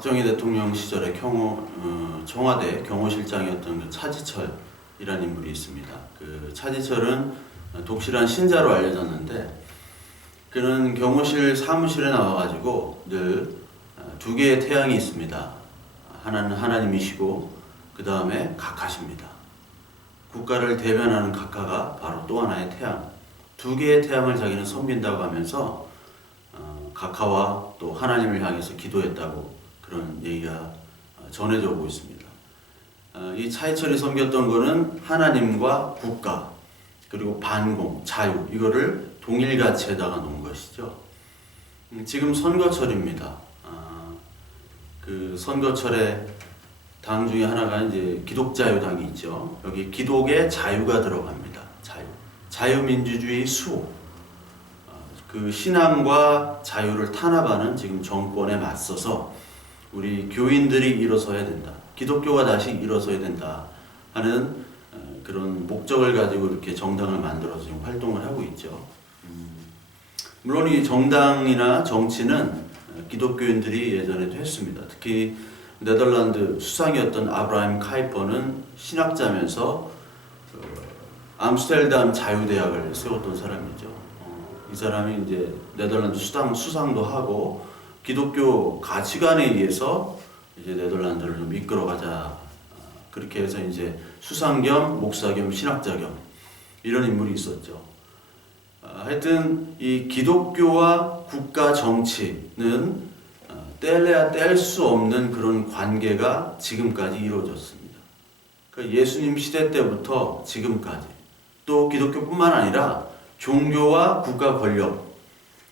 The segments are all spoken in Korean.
박정희 대통령 시절에 청와대 경호실장이었던 그 차지철이라는 인물이 있습니다. 그 차지철은 독실한 신자로 알려졌는데 그는 경호실 사무실에 나와가지고 늘 두 개의 태양이 있습니다. 하나는 하나님이시고 그 다음에 각하십니다. 국가를 대변하는 각하가 바로 또 하나의 태양. 두 개의 태양을 자기는 섬긴다고 하면서 각하와 또 하나님을 향해서 기도했다고 그런 얘기가 전해져 오고 있습니다. 이 차이철이 섬겼던 거는 하나님과 국가 그리고 반공, 자유 이거를 동일가치에다가 놓은 것이죠. 지금 선거철입니다. 그 선거철에 당 중에 하나가 이제 기독자유당이 있죠. 여기 기독의 자유가 들어갑니다. 자유민주주의 수호. 그 신앙과 자유를 탄압하는 지금 정권에 맞서서 우리 교인들이 일어서야 된다. 기독교가 다시 일어서야 된다 하는 그런 목적을 가지고 이렇게 정당을 만들어서 지금 활동을 하고 있죠. 물론 이 정당이나 정치는 기독교인들이 예전에도 했습니다. 특히 네덜란드 수상이었던 아브라함 카이퍼는 신학자면서 암스테르담 자유대학을 세웠던 사람이죠. 이 사람이 이제 네덜란드 수상도 하고 기독교 가치관에 의해서 이제 네덜란드를 좀 이끌어가자. 그렇게 해서 이제 수상 겸 목사 겸 신학자 겸 이런 인물이 있었죠. 하여튼 이 기독교와 국가 정치는 뗄래야 뗄 수 없는 그런 관계가 지금까지 이루어졌습니다. 그러니까 예수님 시대 때부터 지금까지 또 기독교뿐만 아니라 종교와 국가 권력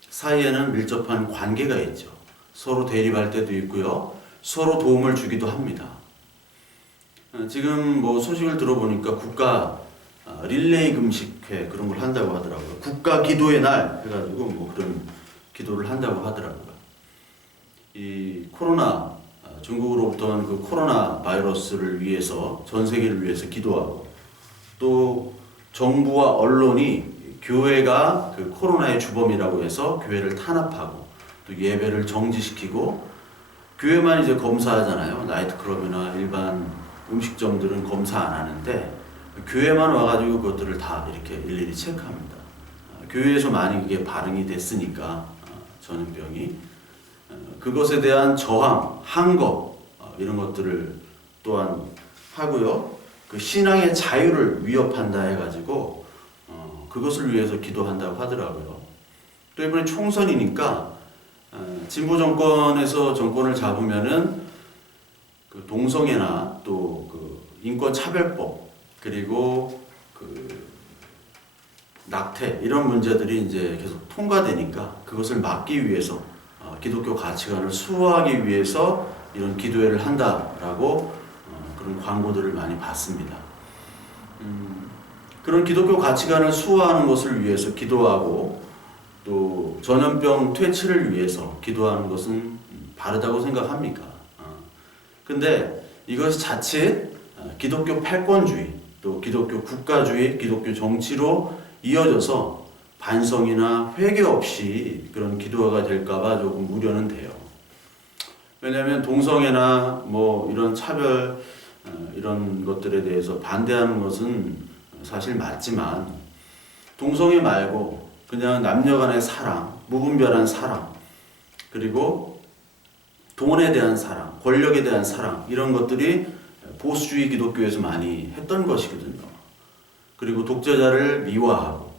사이에는 밀접한 관계가 있죠. 서로 대립할 때도 있고요. 서로 도움을 주기도 합니다. 지금 뭐 소식을 들어보니까 국가 릴레이 금식회 그런 걸 한다고 하더라고요. 국가 기도의 날 해가지고 뭐 그런 기도를 한다고 하더라고요. 이 코로나 중국으로부터 온 그 코로나 바이러스를 위해서 전 세계를 위해서 기도하고 또 정부와 언론이 교회가 그 코로나의 주범이라고 해서 교회를 탄압하고 또 예배를 정지시키고 교회만 이제 검사하잖아요. 나이트클럽이나 일반 음식점들은 검사 안 하는데 교회만 와가지고 그것들을 다 이렇게 일일이 체크합니다. 교회에서 많이 이게 반응이 됐으니까 전염병이 그것에 대한 저항, 항거 이런 것들을 또한 하고요. 그 신앙의 자유를 위협한다 해가지고 그것을 위해서 기도한다고 하더라고요. 또 이번에 총선이니까 진보 정권에서 정권을 잡으면은 그 동성애나 또 그 인권차별법 그리고 그 낙태 이런 문제들이 이제 계속 통과되니까 그것을 막기 위해서 기독교 가치관을 수호하기 위해서 이런 기도회를 한다라고 그런 광고들을 많이 봤습니다. 그런 기독교 가치관을 수호하는 것을 위해서 기도하고 또 전염병 퇴치를 위해서 기도하는 것은 바르다고 생각합니까? 근데 이것이 자칫 기독교 패권주의 또 기독교 국가주의, 기독교 정치로 이어져서 반성이나 회개 없이 그런 기도가 될까봐 조금 우려는 돼요. 왜냐하면 동성애나 뭐 이런 차별 이런 것들에 대해서 반대하는 것은 사실 맞지만 동성애 말고 그냥 남녀 간의 사랑, 무분별한 사랑 그리고 돈에 대한 사랑, 권력에 대한 사랑 이런 것들이 보수주의 기독교에서 많이 했던 것이거든요. 그리고 독재자를 미화하고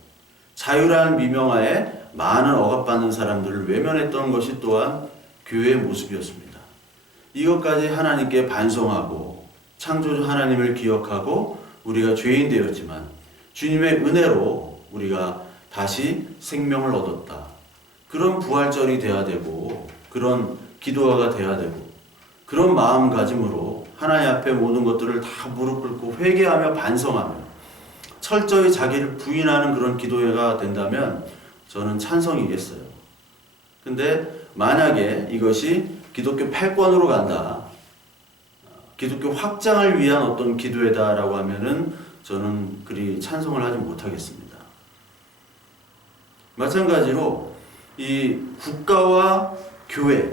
자유라는 미명하에 많은 억압받는 사람들을 외면했던 것이 또한 교회의 모습이었습니다. 이것까지 하나님께 반성하고 창조주 하나님을 기억하고 우리가 죄인 되었지만 주님의 은혜로 우리가 다시 생명을 얻었다. 그런 부활절이 돼야 되고 그런 기도가 돼야 되고 그런 마음가짐으로 하나님 앞에 모든 것들을 다 무릎 꿇고 회개하며 반성하며 철저히 자기를 부인하는 그런 기도회가 된다면 저는 찬성이겠어요. 근데 만약에 이것이 기독교 패권으로 간다, 기독교 확장을 위한 어떤 기도회다라고 하면은 저는 그리 찬성을 하지 못하겠습니다. 마찬가지로 이 국가와 교회,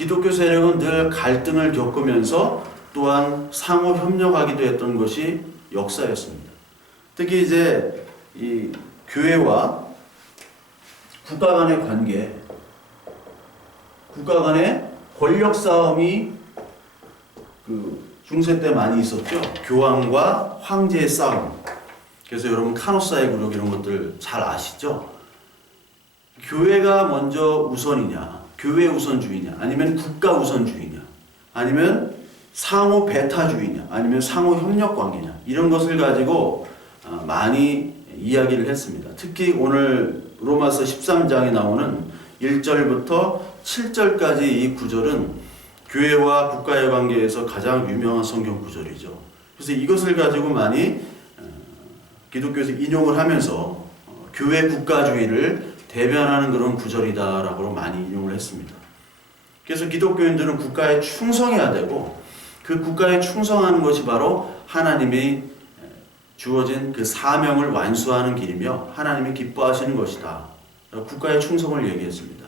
기독교 세력은 늘 갈등을 겪으면서 또한 상호 협력하기도 했던 것이 역사였습니다. 특히 이제 이 교회와 국가 간의 관계, 국가 간의 권력 싸움이 그 중세 때 많이 있었죠. 교황과 황제의 싸움. 그래서 여러분 카노사의 굴욕 이런 것들 잘 아시죠? 교회가 먼저 우선이냐, 교회 우선주의냐, 아니면 국가 우선주의냐, 아니면 상호 배타주의냐, 아니면 상호 협력 관계냐, 이런 것을 가지고 많이 이야기를 했습니다. 특히 오늘 로마서 13장에 나오는 1절부터 7절까지 이 구절은 교회와 국가의 관계에서 가장 유명한 성경 구절이죠. 그래서 이것을 가지고 많이 기독교에서 인용을 하면서 교회 국가주의를 대변하는 그런 구절이다라고 많이 인용을 했습니다. 그래서 기독교인들은 국가에 충성해야 되고 그 국가에 충성하는 것이 바로 하나님이 주어진 그 사명을 완수하는 길이며 하나님이 기뻐하시는 것이다. 국가의 충성을 얘기했습니다.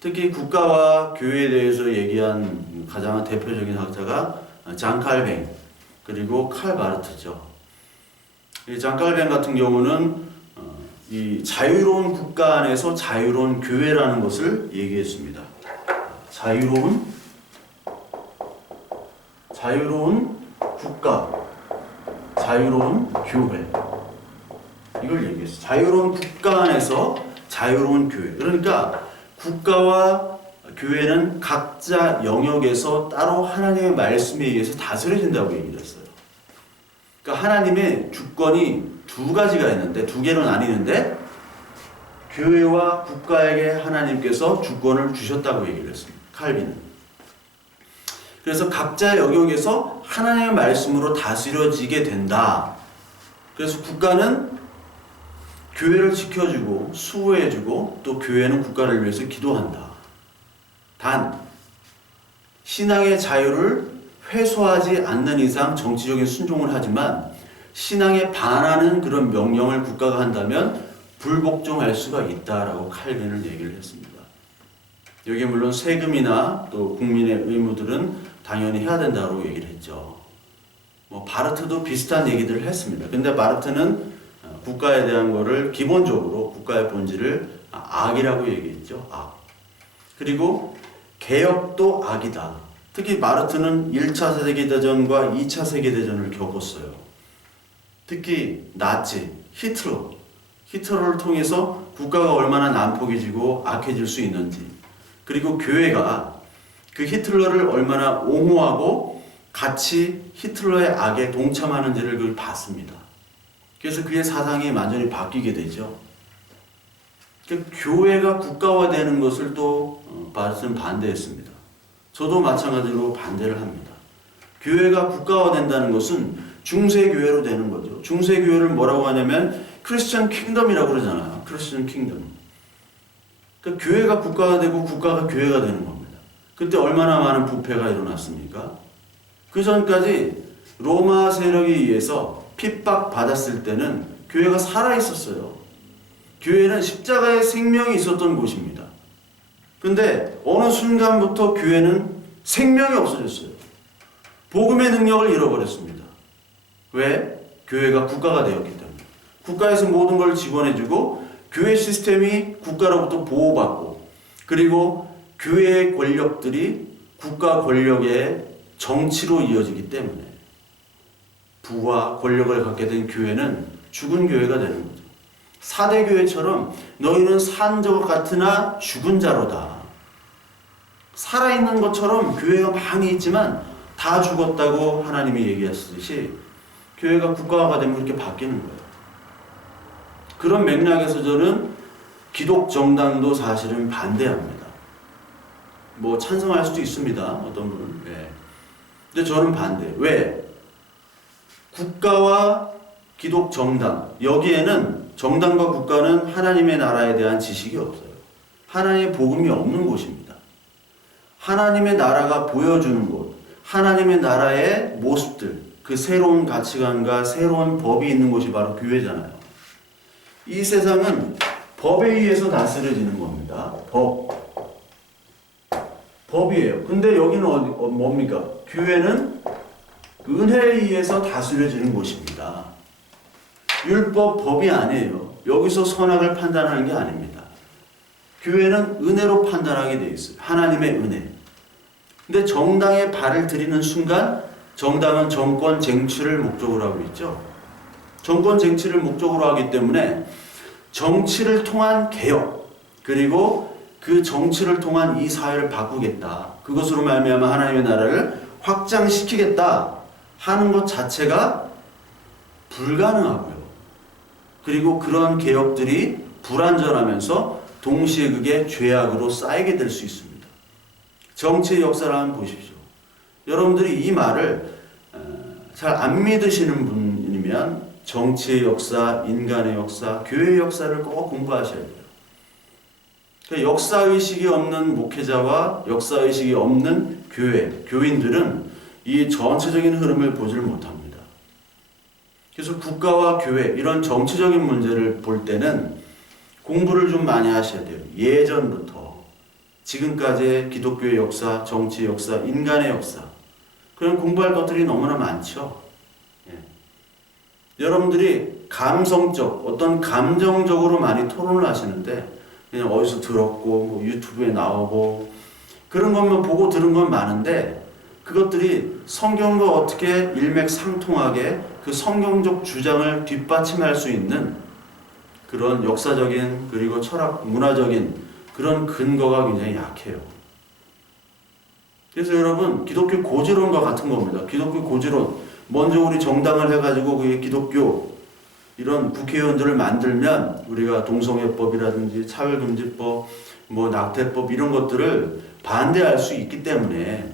특히 국가와 교회에 대해서 얘기한 가장 대표적인 학자가 장 칼뱅 그리고 칼 바르트죠. 이 장 칼뱅 같은 경우는 이 자유로운 국가 안에서 자유로운 교회라는 것을 얘기했습니다. 자유로운 국가, 자유로운 교회. 이걸 얘기했어요. 자유로운 국가 안에서 자유로운 교회. 그러니까 국가와 교회는 각자 영역에서 따로 하나님의 말씀에 의해서 다스려진다고 얘기를 했어요. 그러니까 하나님의 주권이 두 가지가 있는데, 두 개로 나뉘는데, 교회와 국가에게 하나님께서 주권을 주셨다고 얘기를 했습니다. 칼빈은. 그래서 각자 영역에서 하나님의 말씀으로 다스려지게 된다. 그래서 국가는 교회를 지켜주고 수호해주고 또 교회는 국가를 위해서 기도한다. 단 신앙의 자유를 훼손하지 않는 이상 정치적인 순종을 하지만 신앙에 반하는 그런 명령을 국가가 한다면 불복종할 수가 있다라고 칼빈은 얘기를 했습니다. 여기에 물론 세금이나 또 국민의 의무들은 당연히 해야 된다고 얘기를 했죠. 바르트도 비슷한 얘기들을 했습니다. 근데 바르트는 국가에 대한 거를 기본적으로 국가의 본질을 악이라고 얘기했죠. 악. 그리고 개혁도 악이다. 특히 바르트는 1차 세계대전과 2차 세계대전을 겪었어요. 특히 나치, 히틀러를 통해서 국가가 얼마나 난폭해지고 악해질 수 있는지, 그리고 교회가 그 히틀러를 얼마나 옹호하고 같이 히틀러의 악에 동참하는지를 그걸 봤습니다. 그래서 그의 사상이 완전히 바뀌게 되죠. 그러니까 교회가 국가화되는 것을 또 바르트는 반대했습니다. 저도 마찬가지로 반대를 합니다. 교회가 국가화된다는 것은 중세교회로 되는 거죠. 중세교회를 뭐라고 하냐면 크리스천 킹덤이라고 그러잖아요. 크리스천 킹덤. 그러니까 교회가 국가화되고 국가가 교회가 되는 겁니다. 그때 얼마나 많은 부패가 일어났습니까? 그 전까지 로마 세력에 의해서 핍박받았을 때는 교회가 살아있었어요. 교회는 십자가의 생명이 있었던 곳입니다. 근데 어느 순간부터 교회는 생명이 없어졌어요. 복음의 능력을 잃어버렸습니다. 왜? 교회가 국가가 되었기 때문에. 국가에서 모든 걸 지원해주고 교회 시스템이 국가로부터 보호받고 그리고 교회의 권력들이 국가 권력의 정치로 이어지기 때문에 부와 권력을 갖게 된 교회는 죽은 교회가 되는 거죠. 사대교회처럼 너희는 산 자 같으나 죽은 자로다. 살아있는 것처럼 교회가 많이 있지만 다 죽었다고 하나님이 얘기하시듯이 교회가 국가화가 되면 그렇게 바뀌는 거예요. 그런 맥락에서 저는 기독 정당도 사실은 반대합니다. 찬성할 수도 있습니다. 어떤 분은. 네. 근데 저는 반대. 왜? 국가와 기독 정당, 여기에는 정당과 국가는 하나님의 나라에 대한 지식이 없어요. 하나님의 복음이 없는 곳입니다. 하나님의 나라가 보여주는 곳, 하나님의 나라의 모습들, 그 새로운 가치관과 새로운 법이 있는 곳이 바로 교회잖아요. 이 세상은 법에 의해서 다스려지는 겁니다. 법이에요. 근데 여기는 뭡니까? 교회는 은혜에 의해서 다스려지는 곳입니다. 율법, 법이 아니에요. 여기서 선악을 판단하는 게 아닙니다. 교회는 은혜로 판단하게 돼 있어요. 하나님의 은혜. 근데 정당에 발을 들이는 순간 정당은 정권 쟁취를 목적으로 하고 있죠. 정권 쟁취를 목적으로 하기 때문에 정치를 통한 개혁, 그리고 그 정치를 통한 이 사회를 바꾸겠다. 그것으로 말미암아 하나님의 나라를 확장시키겠다 하는 것 자체가 불가능하고요. 그리고 그런 개혁들이 불완전하면서 동시에 그게 죄악으로 쌓이게 될 수 있습니다. 정치의 역사를 한번 보십시오. 여러분들이 이 말을 잘 안 믿으시는 분이면 정치의 역사, 인간의 역사, 교회의 역사를 꼭 공부하셔야 돼요. 그러니까 역사의식이 없는 목회자와 역사의식이 없는 교회, 교인들은 이 전체적인 흐름을 보지를 못합니다. 그래서 국가와 교회, 이런 정치적인 문제를 볼 때는 공부를 좀 많이 하셔야 돼요. 예전부터 지금까지의 기독교의 역사, 정치의 역사, 인간의 역사, 그런 공부할 것들이 너무나 많죠. 예. 여러분들이 감성적, 어떤 감정적으로 많이 토론을 하시는데 그냥 어디서 들었고 뭐 유튜브에 나오고 그런 것만 보고 들은 건 많은데 그것들이 성경과 어떻게 일맥상통하게 그 성경적 주장을 뒷받침할 수 있는 그런 역사적인 그리고 철학, 문화적인 그런 근거가 굉장히 약해요. 그래서 여러분 기독교 고지론과 같은 겁니다. 기독교 고지론, 먼저 우리 정당을 해가지고 그게 기독교 이런 국회의원들을 만들면 우리가 동성애법이라든지 차별금지법, 뭐 낙태법 이런 것들을 반대할 수 있기 때문에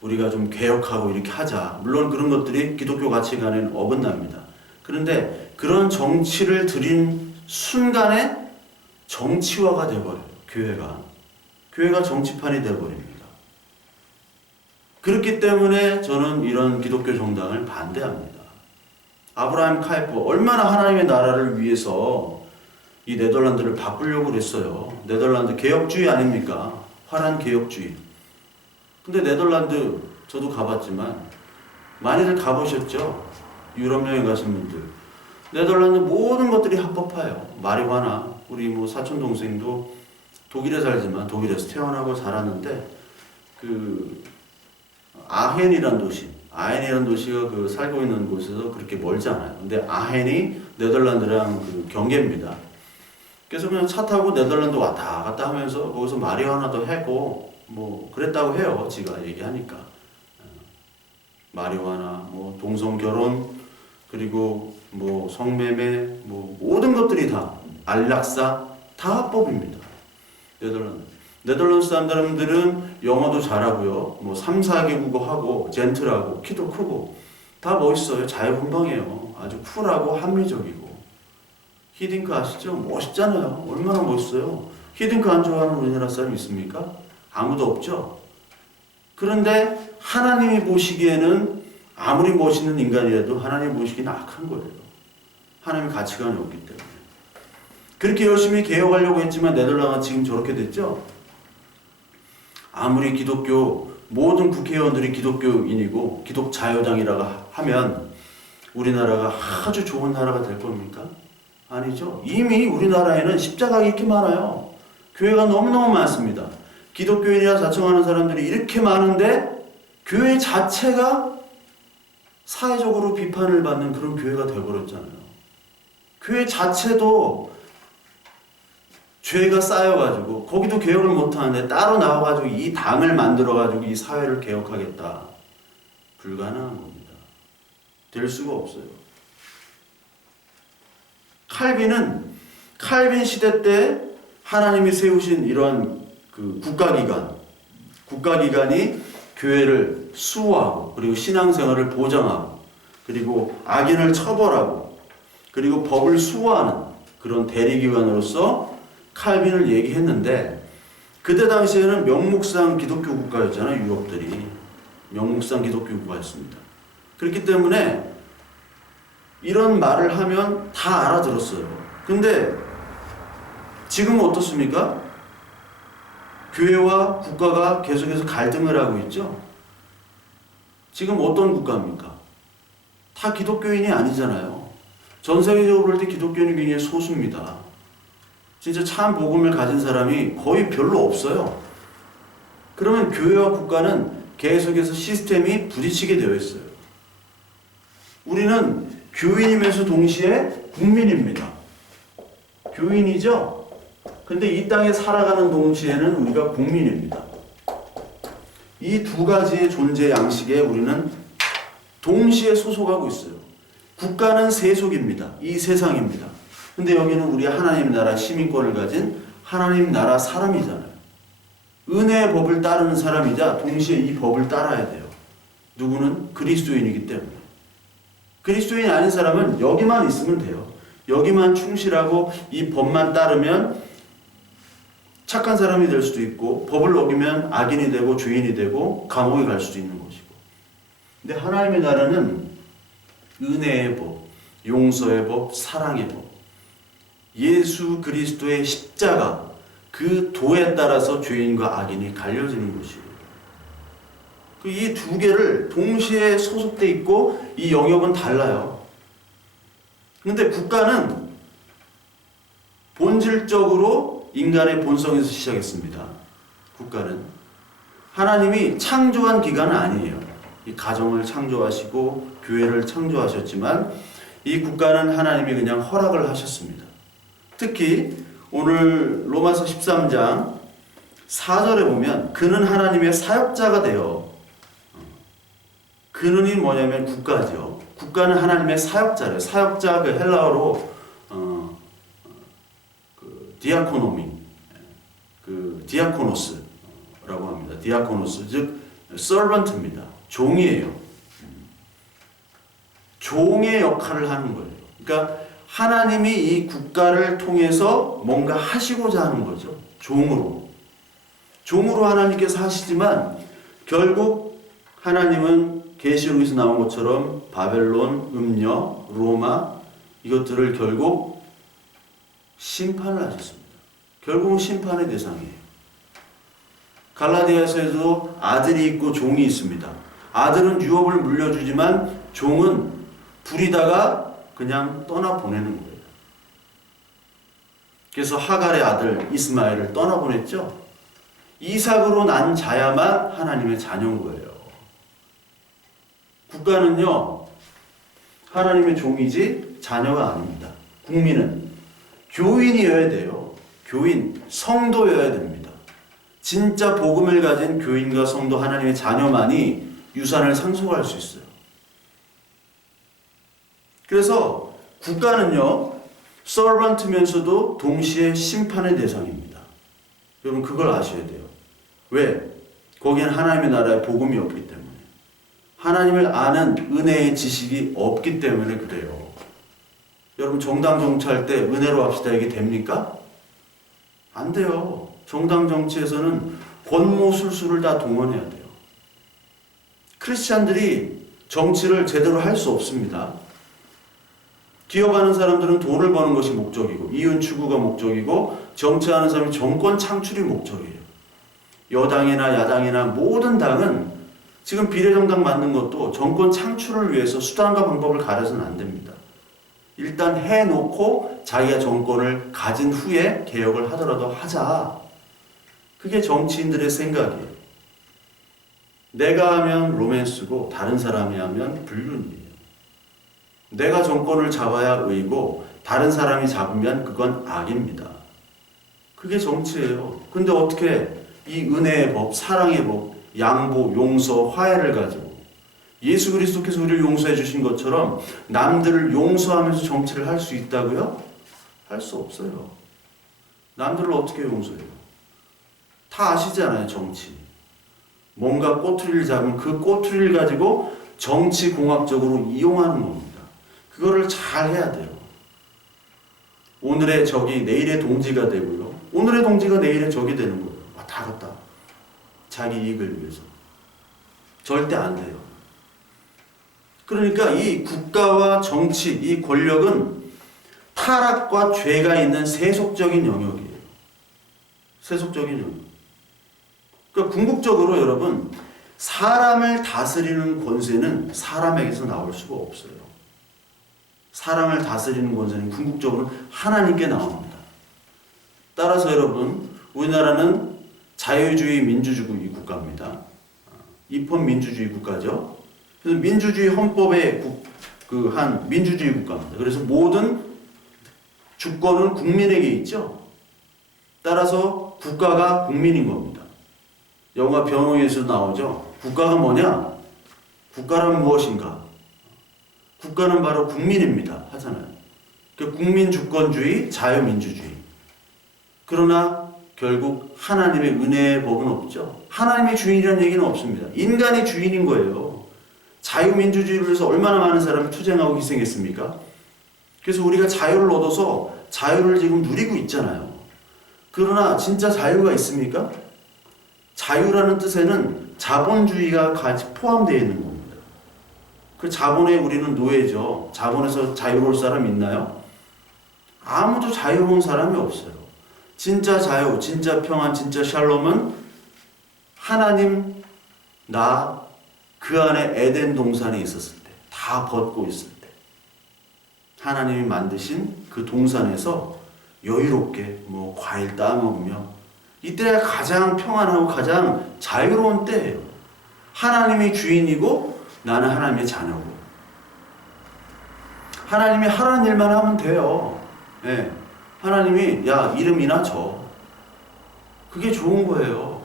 우리가 좀 개혁하고 이렇게 하자. 물론 그런 것들이 기독교 가치관에는 어긋납니다. 그런데 그런 정치를 들인 순간에 정치화가 돼버려요. 교회가 정치판이 돼버립니다. 그렇기 때문에 저는 이런 기독교 정당을 반대합니다. 아브라함 카이퍼 얼마나 하나님의 나라를 위해서 이 네덜란드를 바꾸려고 그랬어요. 네덜란드 개혁주의 아닙니까? 화란 개혁주의. 근데 네덜란드 저도 가봤지만 많이들 가보셨죠? 유럽 여행 가신 분들. 네덜란드 모든 것들이 합법화예요. 마리화나 우리 뭐 사촌 동생도 독일에 살지만 독일에서 태어나고 자랐는데 그 아헨이란 도시가 그 살고 있는 곳에서 그렇게 멀지 않아요. 근데 아헨이 네덜란드랑 그 경계입니다. 그래서 그냥 차 타고 네덜란드 왔다 갔다 하면서 거기서 마리화나도 하고 뭐 그랬다고 해요. 지가 얘기하니까. 마리화나 뭐 동성결혼 그리고 뭐 성매매 뭐 모든 것들이 다 안락사 다 합법입니다. 네덜란드 사람들은 영어도 잘하고요. 뭐 3, 4개국어 하고 젠틀하고 키도 크고 다 멋있어요. 자유분방해요. 아주 쿨하고 합리적이고. 히딩크 아시죠? 멋있잖아요. 얼마나 멋있어요. 히딩크 안 좋아하는 우리나라 사람 있습니까? 아무도 없죠. 그런데 하나님이 보시기에는 아무리 멋있는 인간이라도 하나님이 보시기에는 악한 거예요. 하나님의 가치관이 없기 때문에. 그렇게 열심히 개혁하려고 했지만 네덜란드가 지금 저렇게 됐죠. 아무리 기독교 모든 국회의원들이 기독교인이고 기독자유당이라고 하면 우리나라가 아주 좋은 나라가 될 겁니까? 아니죠. 이미 우리나라에는 십자가가 이렇게 많아요. 교회가 너무너무 많습니다. 기독교인이라 자청하는 사람들이 이렇게 많은데 교회 자체가 사회적으로 비판을 받는 그런 교회가 되어버렸잖아요. 교회 자체도 죄가 쌓여가지고 거기도 개혁을 못하는데 따로 나와가지고 이 당을 만들어가지고 이 사회를 개혁하겠다. 불가능한 겁니다. 될 수가 없어요. 칼빈 시대 때 하나님이 세우신 이러한 그 국가기관이 교회를 수호하고 그리고 신앙생활을 보장하고 그리고 악인을 처벌하고 그리고 법을 수호하는 그런 대리기관으로서 칼빈을 얘기했는데 그때 당시에는 명목상 기독교 국가였잖아요. 유럽들이 명목상 기독교 국가였습니다. 그렇기 때문에 이런 말을 하면 다 알아들었어요. 근데 지금은 어떻습니까? 교회와 국가가 계속해서 갈등을 하고 있죠. 지금 어떤 국가입니까? 다 기독교인이 아니잖아요. 전 세계적으로 볼 때 기독교인이 굉장히 소수입니다. 진짜 참 복음을 가진 사람이 거의 별로 없어요. 그러면 교회와 국가는 계속해서 시스템이 부딪히게 되어 있어요. 우리는 교인이면서 동시에 국민입니다. 교인이죠? 근데 이 땅에 살아가는 동시에는 우리가 국민입니다. 이 두 가지의 존재 양식에 우리는 동시에 소속하고 있어요. 국가는 세속입니다. 이 세상입니다. 근데 여기는 우리 하나님 나라 시민권을 가진 하나님 나라 사람이잖아요. 은혜의 법을 따르는 사람이자 동시에 이 법을 따라야 돼요. 누구는? 그리스도인이기 때문에. 그리스도인이 아닌 사람은 여기만 있으면 돼요. 여기만 충실하고 이 법만 따르면 착한 사람이 될 수도 있고, 법을 어기면 악인이 되고 죄인이 되고 감옥에 갈 수도 있는 것이고. 근데 하나님의 나라는 은혜의 법, 용서의 법, 사랑의 법, 예수 그리스도의 십자가, 그 도에 따라서 죄인과 악인이 갈려지는 것이에요. 이 두 개를 동시에 소속돼 있고 이 영역은 달라요. 그런데 국가는 본질적으로 인간의 본성에서 시작했습니다. 국가는 하나님이 창조한 기관은 아니에요. 이 가정을 창조하시고 교회를 창조하셨지만 이 국가는 하나님이 그냥 허락을 하셨습니다. 특히 오늘 로마서 13장 4절에 보면 그는 하나님의 사역자가 되어, 그는이 뭐냐면 국가죠. 국가는 하나님의 사역자래요. 사역자, 그 헬라어로 디아코노미, 디아코노스라고 합니다. 디아코노스, 즉 서번트입니다. 종이에요. 종의 역할을 하는 거예요. 그러니까 하나님이 이 국가를 통해서 뭔가 하시고자 하는 거죠. 종으로. 종으로 하나님께서 하시지만 결국 하나님은 계시록에서 나온 것처럼 바벨론, 음녀, 로마 이것들을 결국 심판을 하셨습니다. 결국은 심판의 대상이에요. 갈라디아서에도 아들이 있고 종이 있습니다. 아들은 유업을 물려주지만 종은 부리다가 그냥 떠나보내는 거예요. 그래서 하갈의 아들 이스마엘을 떠나보냈죠. 이삭으로 난 자야만 하나님의 자녀인 거예요. 국가는요, 하나님의 종이지 자녀가 아닙니다. 국민은 교인이어야 돼요. 교인, 성도여야 됩니다. 진짜 복음을 가진 교인과 성도, 하나님의 자녀만이 유산을 상속할 수 있어요. 그래서 국가는요, 서번트면서도 동시에 심판의 대상입니다. 여러분 그걸 아셔야 돼요. 왜? 거기엔 하나님의 나라의 복음이 없기 때문에. 하나님을 아는 은혜의 지식이 없기 때문에 그래요. 여러분 정당 정치할 때 은혜로 합시다 이게 됩니까? 안 돼요. 정당 정치에서는 권모술수를 다 동원해야 돼요. 크리스찬들이 정치를 제대로 할 수 없습니다. 기업하는 사람들은 돈을 버는 것이 목적이고 이윤 추구가 목적이고 정치하는 사람이 정권 창출이 목적이에요. 여당이나 야당이나 모든 당은 지금 비례정당 만든 것도 정권 창출을 위해서 수단과 방법을 가려서는 안 됩니다. 일단 해놓고 자기가 정권을 가진 후에 개혁을 하더라도 하자. 그게 정치인들의 생각이에요. 내가 하면 로맨스고 다른 사람이 하면 불륜이에요. 내가 정권을 잡아야 의고 다른 사람이 잡으면 그건 악입니다. 그게 정치예요. 근데 어떻게 이 은혜의 법, 사랑의 법, 양보, 용서, 화해를 가지고 예수 그리스도께서 우리를 용서해 주신 것처럼 남들을 용서하면서 정치를 할 수 있다고요? 할 수 없어요. 남들을 어떻게 용서해요? 다 아시잖아요, 정치. 뭔가 꼬투리를 잡으면 그 꼬투리를 가지고 정치공학적으로 이용하는 겁니다. 그거를 잘 해야 돼요. 오늘의 적이 내일의 동지가 되고요. 오늘의 동지가 내일의 적이 되는 거예요. 왔다 갔다. 자기 이익을 위해서. 절대 안 돼요. 그러니까 이 국가와 정치, 이 권력은 타락과 죄가 있는 세속적인 영역이에요. 세속적인 영역. 그러니까 궁극적으로 여러분, 사람을 다스리는 권세는 사람에게서 나올 수가 없어요. 사람을 다스리는 권세는 궁극적으로 하나님께 나옵니다. 따라서 여러분, 우리나라는 자유주의 민주주의 국가입니다. 입헌민주주의 국가죠. 그래서 민주주의 헌법에 한 민주주의 국가입니다. 그래서 모든 주권은 국민에게 있죠. 따라서 국가가 국민인 겁니다. 영화 변호에서 나오죠. 국가가 뭐냐? 국가란 무엇인가? 국가는 바로 국민입니다. 하잖아요. 국민 주권주의, 자유민주주의. 그러나 결국 하나님의 은혜의 법은 없죠. 하나님의 주인이라는 얘기는 없습니다. 인간이 주인인 거예요. 자유민주주의를 위해서 얼마나 많은 사람이 투쟁하고 희생했습니까? 그래서 우리가 자유를 얻어서 자유를 지금 누리고 있잖아요. 그러나 진짜 자유가 있습니까? 자유라는 뜻에는 자본주의가 같이 포함되어 있는 겁니다. 그 자본에 우리는 노예죠. 자본에서 자유로울 사람 있나요? 아무도 자유로운 사람이 없어요. 진짜 자유, 진짜 평안, 진짜 샬롬은 하나님, 나, 그 안에 에덴 동산에 있었을 때, 다 벗고 있을 때, 하나님이 만드신 그 동산에서 여유롭게 과일 따먹으며, 이때가 가장 평안하고 가장 자유로운 때예요. 하나님이 주인이고 나는 하나님의 자녀고, 하나님이 하라는 일만 하면 돼요. 네. 하나님이 야 이름이나 줘. 그게 좋은 거예요.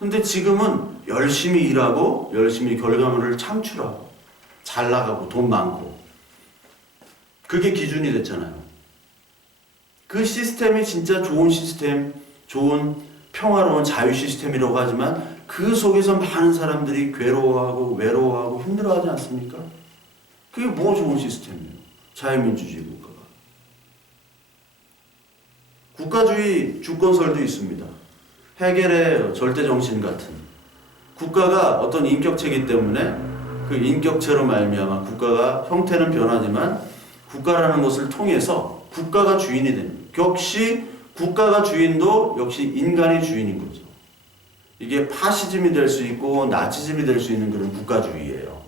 근데 지금은 열심히 일하고 열심히 결과물을 창출하고 잘 나가고 돈 많고, 그게 기준이 됐잖아요. 그 시스템이 진짜 좋은 시스템, 좋은 평화로운 자유 시스템이라고 하지만 그 속에서 많은 사람들이 괴로워하고 외로워하고 힘들어하지 않습니까? 그게 뭐 좋은 시스템이에요? 자유민주주의 국가가. 국가주의 주권설도 있습니다. 헤겔의 절대정신 같은, 국가가 어떤 인격체이기 때문에 그 인격체로 말미암아 국가가 형태는 변하지만 국가라는 것을 통해서 국가가 주인이 됩니다. 역시 국가가 주인도 역시 인간이 주인인 거죠. 이게 파시즘이 될 수 있고 나치즘이 될 수 있는 그런 국가주의예요.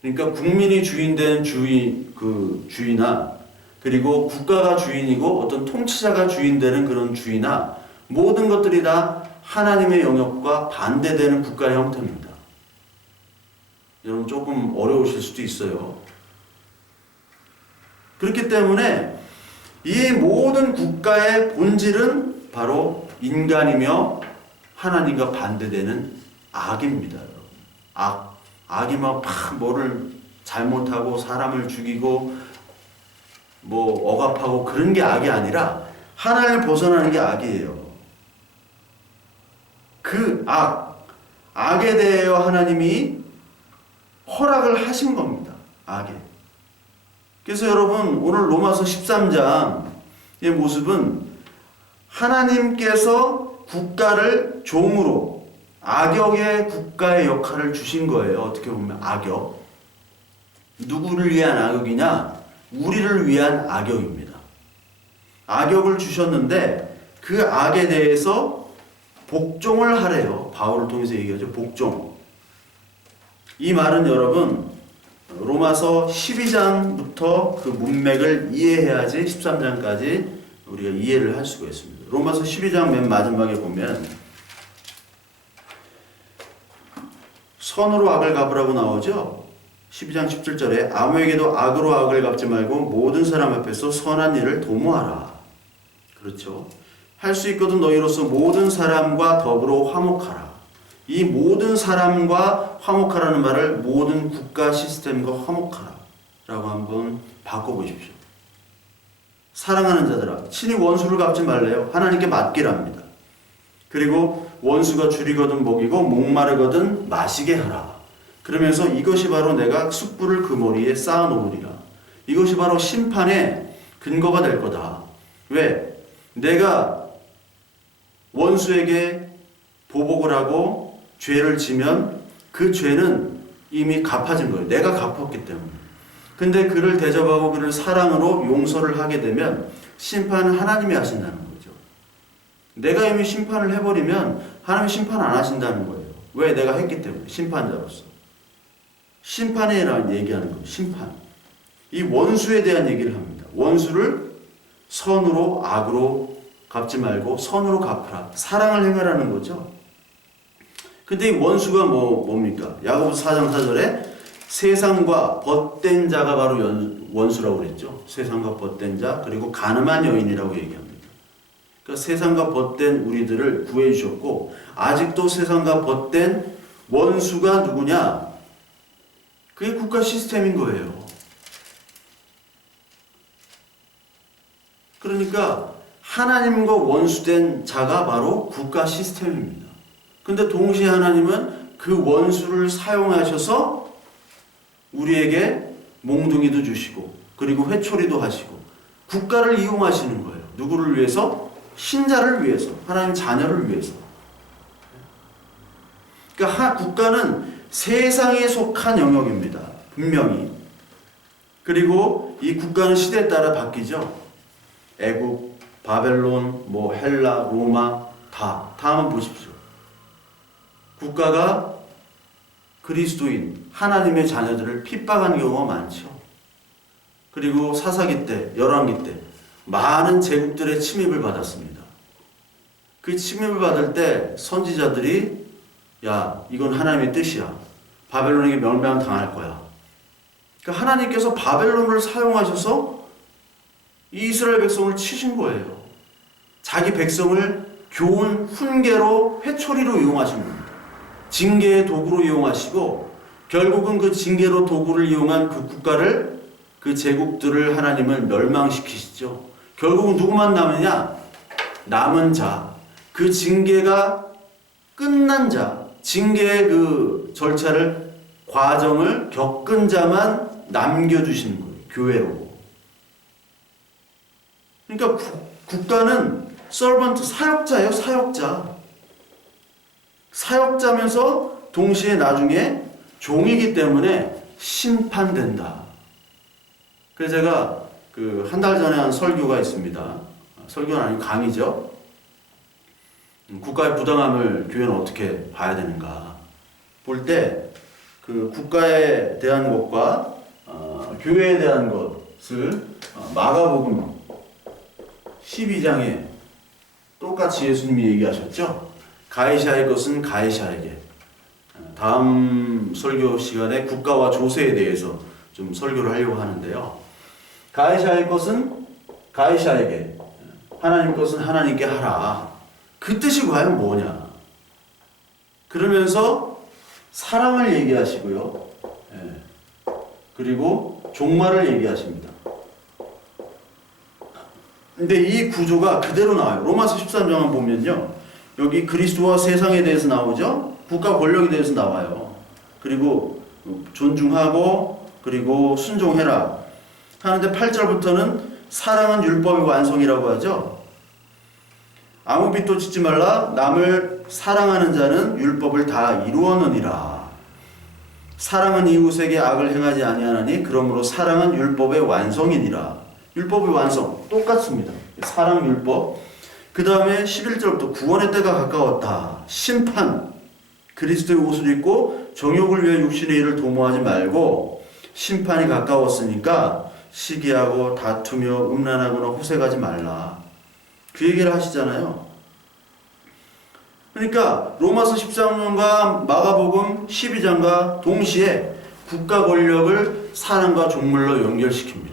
그러니까 국민이 주인된 주의나, 그리고 국가가 주인이고 어떤 통치자가 주인되는 그런 주의나, 모든 것들이 다 하나님의 영역과 반대되는 국가의 형태입니다. 여러분 조금 어려우실 수도 있어요. 그렇기 때문에 이 모든 국가의 본질은 바로 인간이며 하나님과 반대되는 악입니다. 여러분. 악이 막 뭐를 잘못하고 사람을 죽이고 억압하고 그런 게 악이 아니라 하나님을 벗어나는 게 악이에요. 그 악에 대하여 하나님이 허락을 하신 겁니다. 악에. 그래서 여러분 오늘 로마서 13장의 모습은 하나님께서 국가를 종으로 악역의 국가의 역할을 주신 거예요. 어떻게 보면 악역. 누구를 위한 악역이냐? 우리를 위한 악역입니다. 악역을 주셨는데 그 악에 대해서 복종을 하래요. 바울을 통해서 얘기하죠. 복종. 이 말은 여러분 로마서 12장부터 그 문맥을 이해해야지 13장까지 우리가 이해를 할 수가 있습니다. 로마서 12장 맨 마지막에 보면 선으로 악을 갚으라고 나오죠. 12장 17절에 아무에게도 악으로 악을 갚지 말고 모든 사람 앞에서 선한 일을 도모하라. 그렇죠. 할 수 있거든 너희로서 모든 사람과 더불어 화목하라. 이 모든 사람과 화목하라는 말을 모든 국가 시스템과 화목하라 라고 한번 바꿔보십시오. 사랑하는 자들아 친히 원수를 갚지 말래요. 하나님께 맡기랍니다. 그리고 원수가 줄이거든 먹이고 목마르거든 마시게 하라. 그러면서 이것이 바로 내가 숯불을 그 머리에 쌓아놓으리라. 이것이 바로 심판의 근거가 될 거다. 왜? 내가 원수에게 보복을 하고 죄를 지면 그 죄는 이미 갚아진 거예요. 내가 갚았기 때문에. 근데 그를 대접하고 그를 사랑으로 용서를 하게 되면 심판은 하나님이 하신다는 거죠. 내가 이미 심판을 해버리면 하나님 심판 안 하신다는 거예요. 왜? 내가 했기 때문에. 심판자로서. 심판에 대한 얘기하는 거예요. 심판. 이 원수에 대한 얘기를 합니다. 원수를 선으로 악으로 갚지 말고 선으로 갚으라. 사랑을 행하라는 거죠. 근데 이 원수가 뭡니까? 야고보서 4장 4절에 세상과 벗된 자가 바로 원수라고 그랬죠. 세상과 벗된 자, 그리고 간음한 여인이라고 얘기합니다. 그러니까 세상과 벗된 우리들을 구해 주셨고, 아직도 세상과 벗된 원수가 누구냐? 그게 국가 시스템인 거예요. 그러니까 하나님과 원수된 자가 바로 국가 시스템입니다. 근데 동시에 하나님은 그 원수를 사용하셔서 우리에게 몽둥이도 주시고, 그리고 회초리도 하시고, 국가를 이용하시는 거예요. 누구를 위해서? 신자를 위해서, 하나님 자녀를 위해서. 그러니까 국가는 세상에 속한 영역입니다. 분명히. 그리고 이 국가는 시대에 따라 바뀌죠. 애국, 바벨론, 헬라, 로마 다 한번 보십시오. 국가가 그리스도인 하나님의 자녀들을 핍박한 경우가 많죠. 그리고 사사기 때, 열왕기 때 많은 제국들의 침입을 받았습니다. 그 침입을 받을 때 선지자들이 야, 이건 하나님의 뜻이야. 바벨론에게 멸망당할 거야. 그러니까 하나님께서 바벨론을 사용하셔서 이스라엘 백성을 치신 거예요. 자기 백성을 교훈, 훈계로, 회초리로 이용하신 겁니다. 징계의 도구로 이용하시고, 결국은 그 징계로 도구를 이용한 그 국가를, 그 제국들을 하나님은 멸망시키시죠. 결국은 누구만 남느냐? 남은 자, 그 징계가 끝난 자, 징계의 그 절차를, 과정을 겪은 자만 남겨주시는 거예요. 교회로. 그러니까 국가는 서번트, 사역자예요. 사역자. 사역자면서 동시에 나중에 종이기 때문에 심판된다. 그래서 제가 한 달 전에 한 설교가 있습니다. 설교는 아니고 강의죠. 국가의 부당함을 교회는 어떻게 봐야 되는가. 볼 때 그 국가에 대한 것과 교회에 대한 것을 마가복음 12장에 똑같이 예수님이 얘기하셨죠. 가이사의 것은 가이사에게. 다음 설교 시간에 국가와 조세에 대해서 좀 설교를 하려고 하는데요. 가이사의 것은 가이사에게, 하나님 것은 하나님께 하라. 그 뜻이 과연 뭐냐? 그러면서 사랑을 얘기하시고요. 그리고 종말을 얘기하십니다. 근데 이 구조가 그대로 나와요. 로마서 13장을 보면요. 여기 그리스도와 세상에 대해서 나오죠. 국가 권력에 대해서 나와요. 그리고 존중하고 그리고 순종해라 하는데 8절부터는 사랑은 율법의 완성이라고 하죠. 아무 빚도 짓지 말라. 남을 사랑하는 자는 율법을 다 이루었느니라. 사랑은 이웃에게 악을 행하지 아니하나니 그러므로 사랑은 율법의 완성이니라. 율법의 완성 똑같습니다. 사랑 율법. 그 다음에 11절부터 구원의 때가 가까웠다. 심판. 그리스도의 옷을 입고 정욕을 위해 육신의 일을 도모하지 말고 심판이 가까웠으니까 시기하고 다투며 음란하거나 호색하지 말라. 그 얘기를 하시잖아요. 그러니까 로마서 13장과 마가복음 12장과 동시에 국가 권력을 사랑과 종말로 연결시킵니다.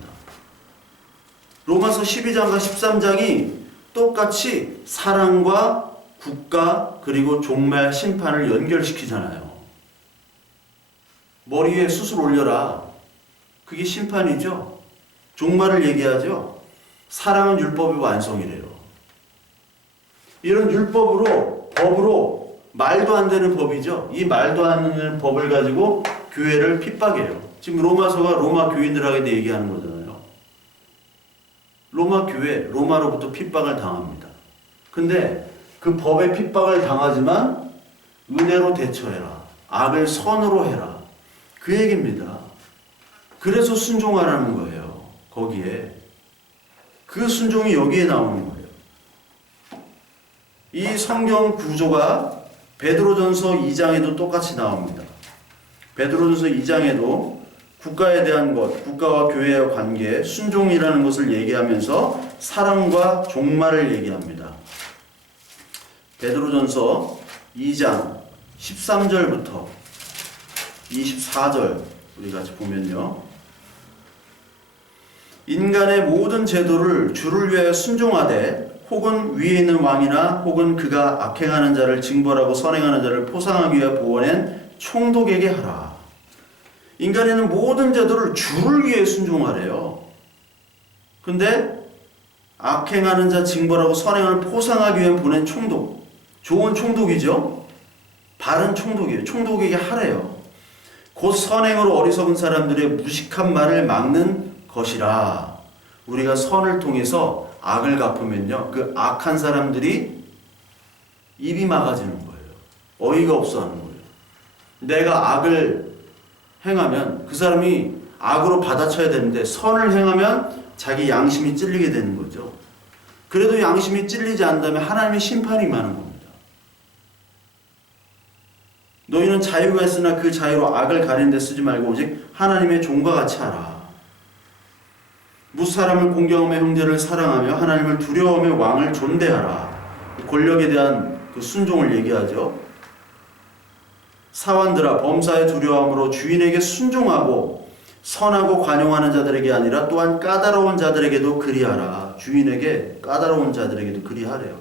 로마서 12장과 13장이 똑같이 사랑과 국가 그리고 종말 심판을 연결시키잖아요. 머리 위에 숯을 올려라. 그게 심판이죠. 종말을 얘기하죠. 사랑은 율법의 완성이래요. 이런 율법으로, 법으로 말도 안 되는 법이죠. 이 말도 안 되는 법을 가지고 교회를 핍박해요. 지금 로마서가 로마 교인들에게 얘기하는 거잖아요. 로마 교회, 로마로부터 핍박을 당합니다. 근데 그 법에 핍박을 당하지만 은혜로 대처해라. 악을 선으로 해라. 그 얘기입니다. 그래서 순종하라는 거예요. 거기에. 그 순종이 여기에 나오는 거예요. 이 성경 구조가 베드로전서 2장에도 똑같이 나옵니다. 베드로전서 2장에도 국가에 대한 것, 국가와 교회의 관계, 순종이라는 것을 얘기하면서 사랑과 종말을 얘기합니다. 베드로전서 2장 13절부터 24절 우리 같이 보면요. 인간의 모든 제도를 주를 위하여 순종하되 혹은 위에 있는 왕이나 혹은 그가 악행하는 자를 징벌하고 선행하는 자를 포상하기 위하여 보어낸 총독에게 하라. 인간에는 모든 제도를 주를 위해 순종하래요. 근데 악행하는 자 징벌하고 선행을 포상하기 위해 보낸 총독, 좋은 총독이죠. 바른 총독이에요. 총독에게 하래요. 곧 선행으로 어리석은 사람들의 무식한 말을 막는 것이라. 우리가 선을 통해서 악을 갚으면요, 그 악한 사람들이 입이 막아지는 거예요. 어이가 없어 하는 거예요. 내가 악을 행하면 그 사람이 악으로 받아쳐야 되는데 선을 행하면 자기 양심이 찔리게 되는 거죠. 그래도 양심이 찔리지 않는다면 하나님의 심판이 임하는 겁니다. 너희는 자유가 있으나 그 자유로 악을 가리는 데 쓰지 말고 오직 하나님의 종과 같이 하라. 무사람을 공경하며 형제를 사랑하며 하나님을 두려워하며 왕을 존대하라. 권력에 대한 그 순종을 얘기하죠. 사환들아 범사에 두려움으로 주인에게 순종하고 선하고 관용하는 자들에게 아니라 또한 까다로운 자들에게도 그리하라. 주인에게 까다로운 자들에게도 그리하래요.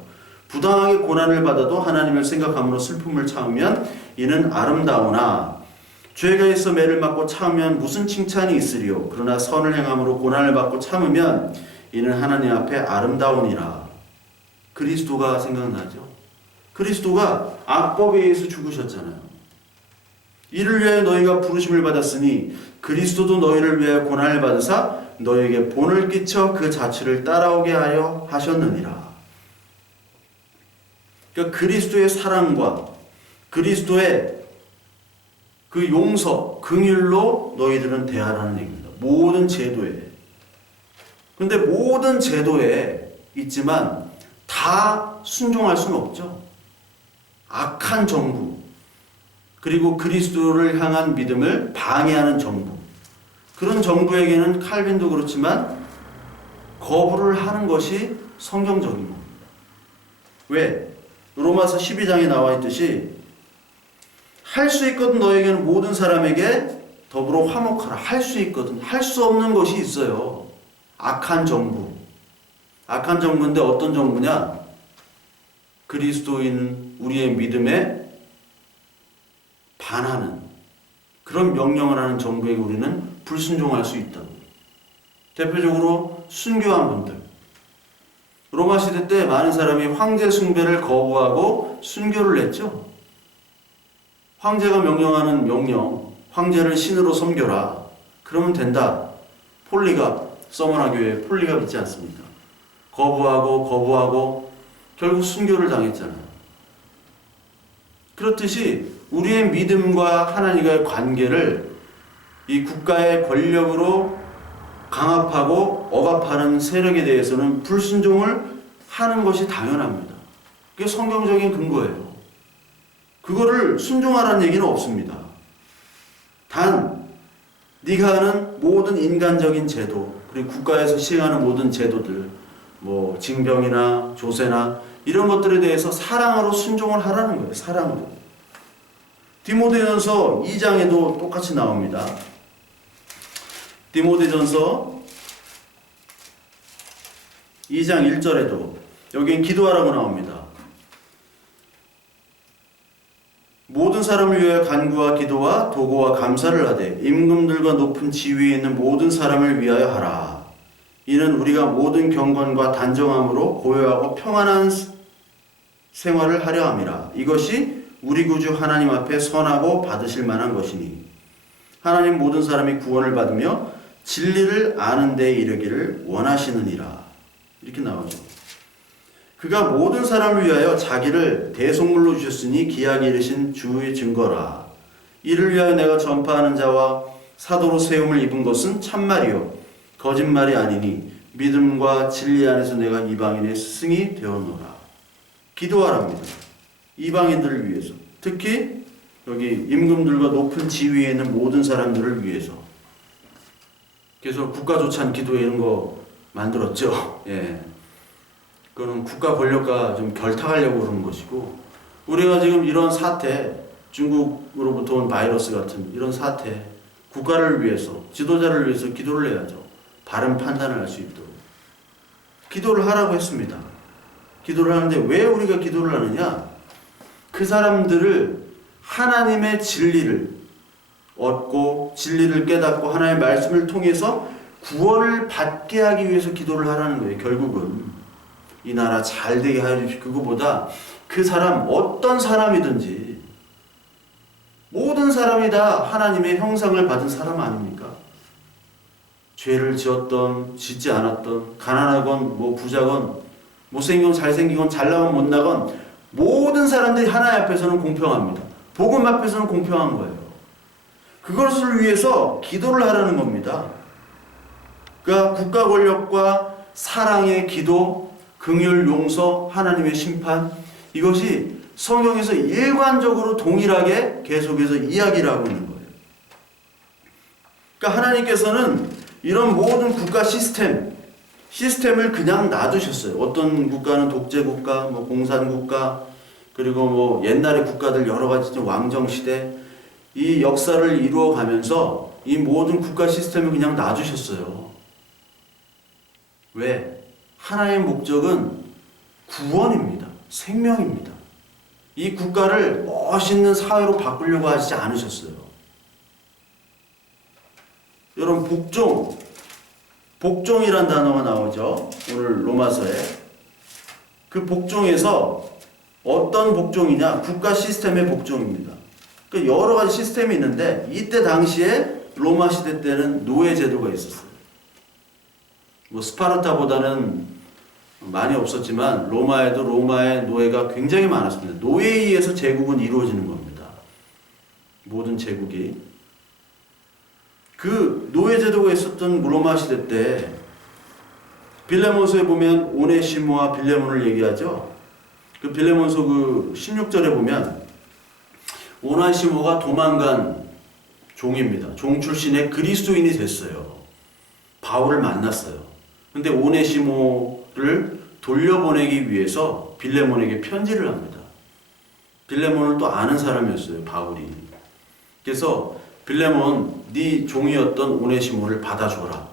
부당하게 고난을 받아도 하나님을 생각함으로 슬픔을 참으면 이는 아름다우나 죄가 있어 매를 맞고 참으면 무슨 칭찬이 있으리요. 그러나 선을 행함으로 고난을 받고 참으면 이는 하나님 앞에 아름다우니라. 그리스도가 생각나죠. 그리스도가 악법에 의해서 죽으셨잖아요. 이를 위하여 너희가 부르심을 받았으니 그리스도도 너희를 위하여 고난을 받으사 너희에게 본을 끼쳐 그 자취를 따라오게 하여 하셨느니라. 그러니까 그리스도의 사랑과 그리스도의 그 용서, 긍휼로 너희들은 대하라는 얘기입니다. 모든 제도에. 근데 모든 제도에 있지만 다 순종할 수는 없죠. 악한 정부, 그리고 그리스도를 향한 믿음을 방해하는 정부. 그런 정부에게는 칼빈도 그렇지만 거부를 하는 것이 성경적인 겁니다. 왜? 로마서 12장에 나와 있듯이 할 수 있거든 너에게는 모든 사람에게 더불어 화목하라. 할 수 있거든. 할 수 없는 것이 있어요. 악한 정부. 악한 정부인데 어떤 정부냐? 그리스도인 우리의 믿음에 반하는 그런 명령을 하는 정부에게 우리는 불순종할 수 있다. 대표적으로 순교한 분들. 로마 시대 때 많은 사람이 황제 숭배를 거부하고 순교를 했죠. 황제가 명령하는 명령, 황제를 신으로 섬겨라. 그러면 된다. 폴리갑, 서머나 교회에 폴리갑 있지 않습니까? 거부하고 결국 순교를 당했잖아요. 그렇듯이 우리의 믿음과 하나님과의 관계를 이 국가의 권력으로 강압하고 억압하는 세력에 대해서는 불순종을 하는 것이 당연합니다. 그게 성경적인 근거예요. 그거를 순종하라는 얘기는 없습니다. 단 네가 하는 모든 인간적인 제도, 그리고 국가에서 시행하는 모든 제도들, 뭐 징병이나 조세나 이런 것들에 대해서 사랑으로 순종을 하라는 거예요. 사랑으로. 디모데전서 2장에도 똑같이 나옵니다. 디모데전서 2장 1절에도 여기엔 기도하라고 나옵니다. 모든 사람을 위하여 간구와 기도와 도고와 감사를 하되 임금들과 높은 지위에 있는 모든 사람을 위하여 하라. 이는 우리가 모든 경건과 단정함으로 고요하고 평안한 생활을 하려 함이라. 이것이 우리 구주 하나님 앞에 선하고 받으실 만한 것이니 하나님 모든 사람이 구원을 받으며 진리를 아는 데에 이르기를 원하시느니라. 이렇게 나오죠. 그가 모든 사람을 위하여 자기를 대속물로 주셨으니 기약이 이르신 주의 증거라. 이를 위하여 내가 전파하는 자와 사도로 세움을 입은 것은 참말이요 거짓말이 아니니 믿음과 진리 안에서 내가 이방인의 스승이 되었노라. 기도하랍니다. 이방인들을 위해서. 특히 여기 임금들과 높은 지위에 있는 모든 사람들을 위해서. 그래서 국가조찬 기도 이런 거 만들었죠. 예. 그거는 국가 권력과 좀 결탁하려고 그러는 것이고, 우리가 지금 이런 사태, 중국으로부터 온 바이러스 같은 이런 사태, 국가를 위해서, 지도자를 위해서 기도를 해야죠. 바른 판단을 할 수 있도록. 기도를 하라고 했습니다. 기도를 하는데 왜 우리가 기도를 하느냐? 그 사람들을 하나님의 진리를 얻고 진리를 깨닫고 하나님의 말씀을 통해서 구원을 받게 하기 위해서 기도를 하라는 거예요. 결국은 이 나라 잘 되게 하여 주십시오. 그거보다 그 사람 어떤 사람이든지 모든 사람이 다 하나님의 형상을 받은 사람 아닙니까? 죄를 지었던 짓지 않았던 가난하건 뭐 부자건 못생기건 잘생기건 잘나건 못나건 모든 사람들이 하나님 앞에서는 공평합니다. 복음 앞에서는 공평한 거예요. 그것을 위해서 기도를 하라는 겁니다. 그러니까 국가 권력과 사랑의 기도, 긍휼, 용서, 하나님의 심판, 이것이 성경에서 일관적으로 동일하게 계속해서 이야기를 하고 있는 거예요. 그러니까 하나님께서는 이런 모든 국가 시스템을 그냥 놔두셨어요. 어떤 국가는 독재국가, 뭐 공산국가, 그리고 뭐 옛날의 국가들 여러 가지 왕정시대, 이 역사를 이루어가면서 이 모든 국가 시스템을 그냥 놔두셨어요. 왜? 하나의 목적은 구원입니다. 생명입니다. 이 국가를 멋있는 사회로 바꾸려고 하시지 않으셨어요. 여러분, 복종이란 단어가 나오죠. 오늘 로마서에. 그 복종에서 어떤 복종이냐? 국가 시스템의 복종입니다. 그러니까 여러 가지 시스템이 있는데 이때 당시에 로마 시대 때는 노예 제도가 있었어요. 뭐 스파르타보다는 많이 없었지만 로마에도 로마의 노예가 굉장히 많았습니다. 노예에 의해서 제국은 이루어지는 겁니다. 모든 제국이. 그 노예 제도가 있었던 로마 시대 때 빌레몬서에 보면 오네시모와 빌레몬을 얘기하죠. 그 빌레몬서 그 16절에 보면 오네시모가 도망간 종입니다. 종 출신의 그리스도인이 됐어요. 바울을 만났어요. 근데 오네시모를 돌려보내기 위해서 빌레몬에게 편지를 합니다. 빌레몬을 또 아는 사람이었어요, 바울이. 그래서 빌레몬, 네 종이었던 오네시모를 받아줘라.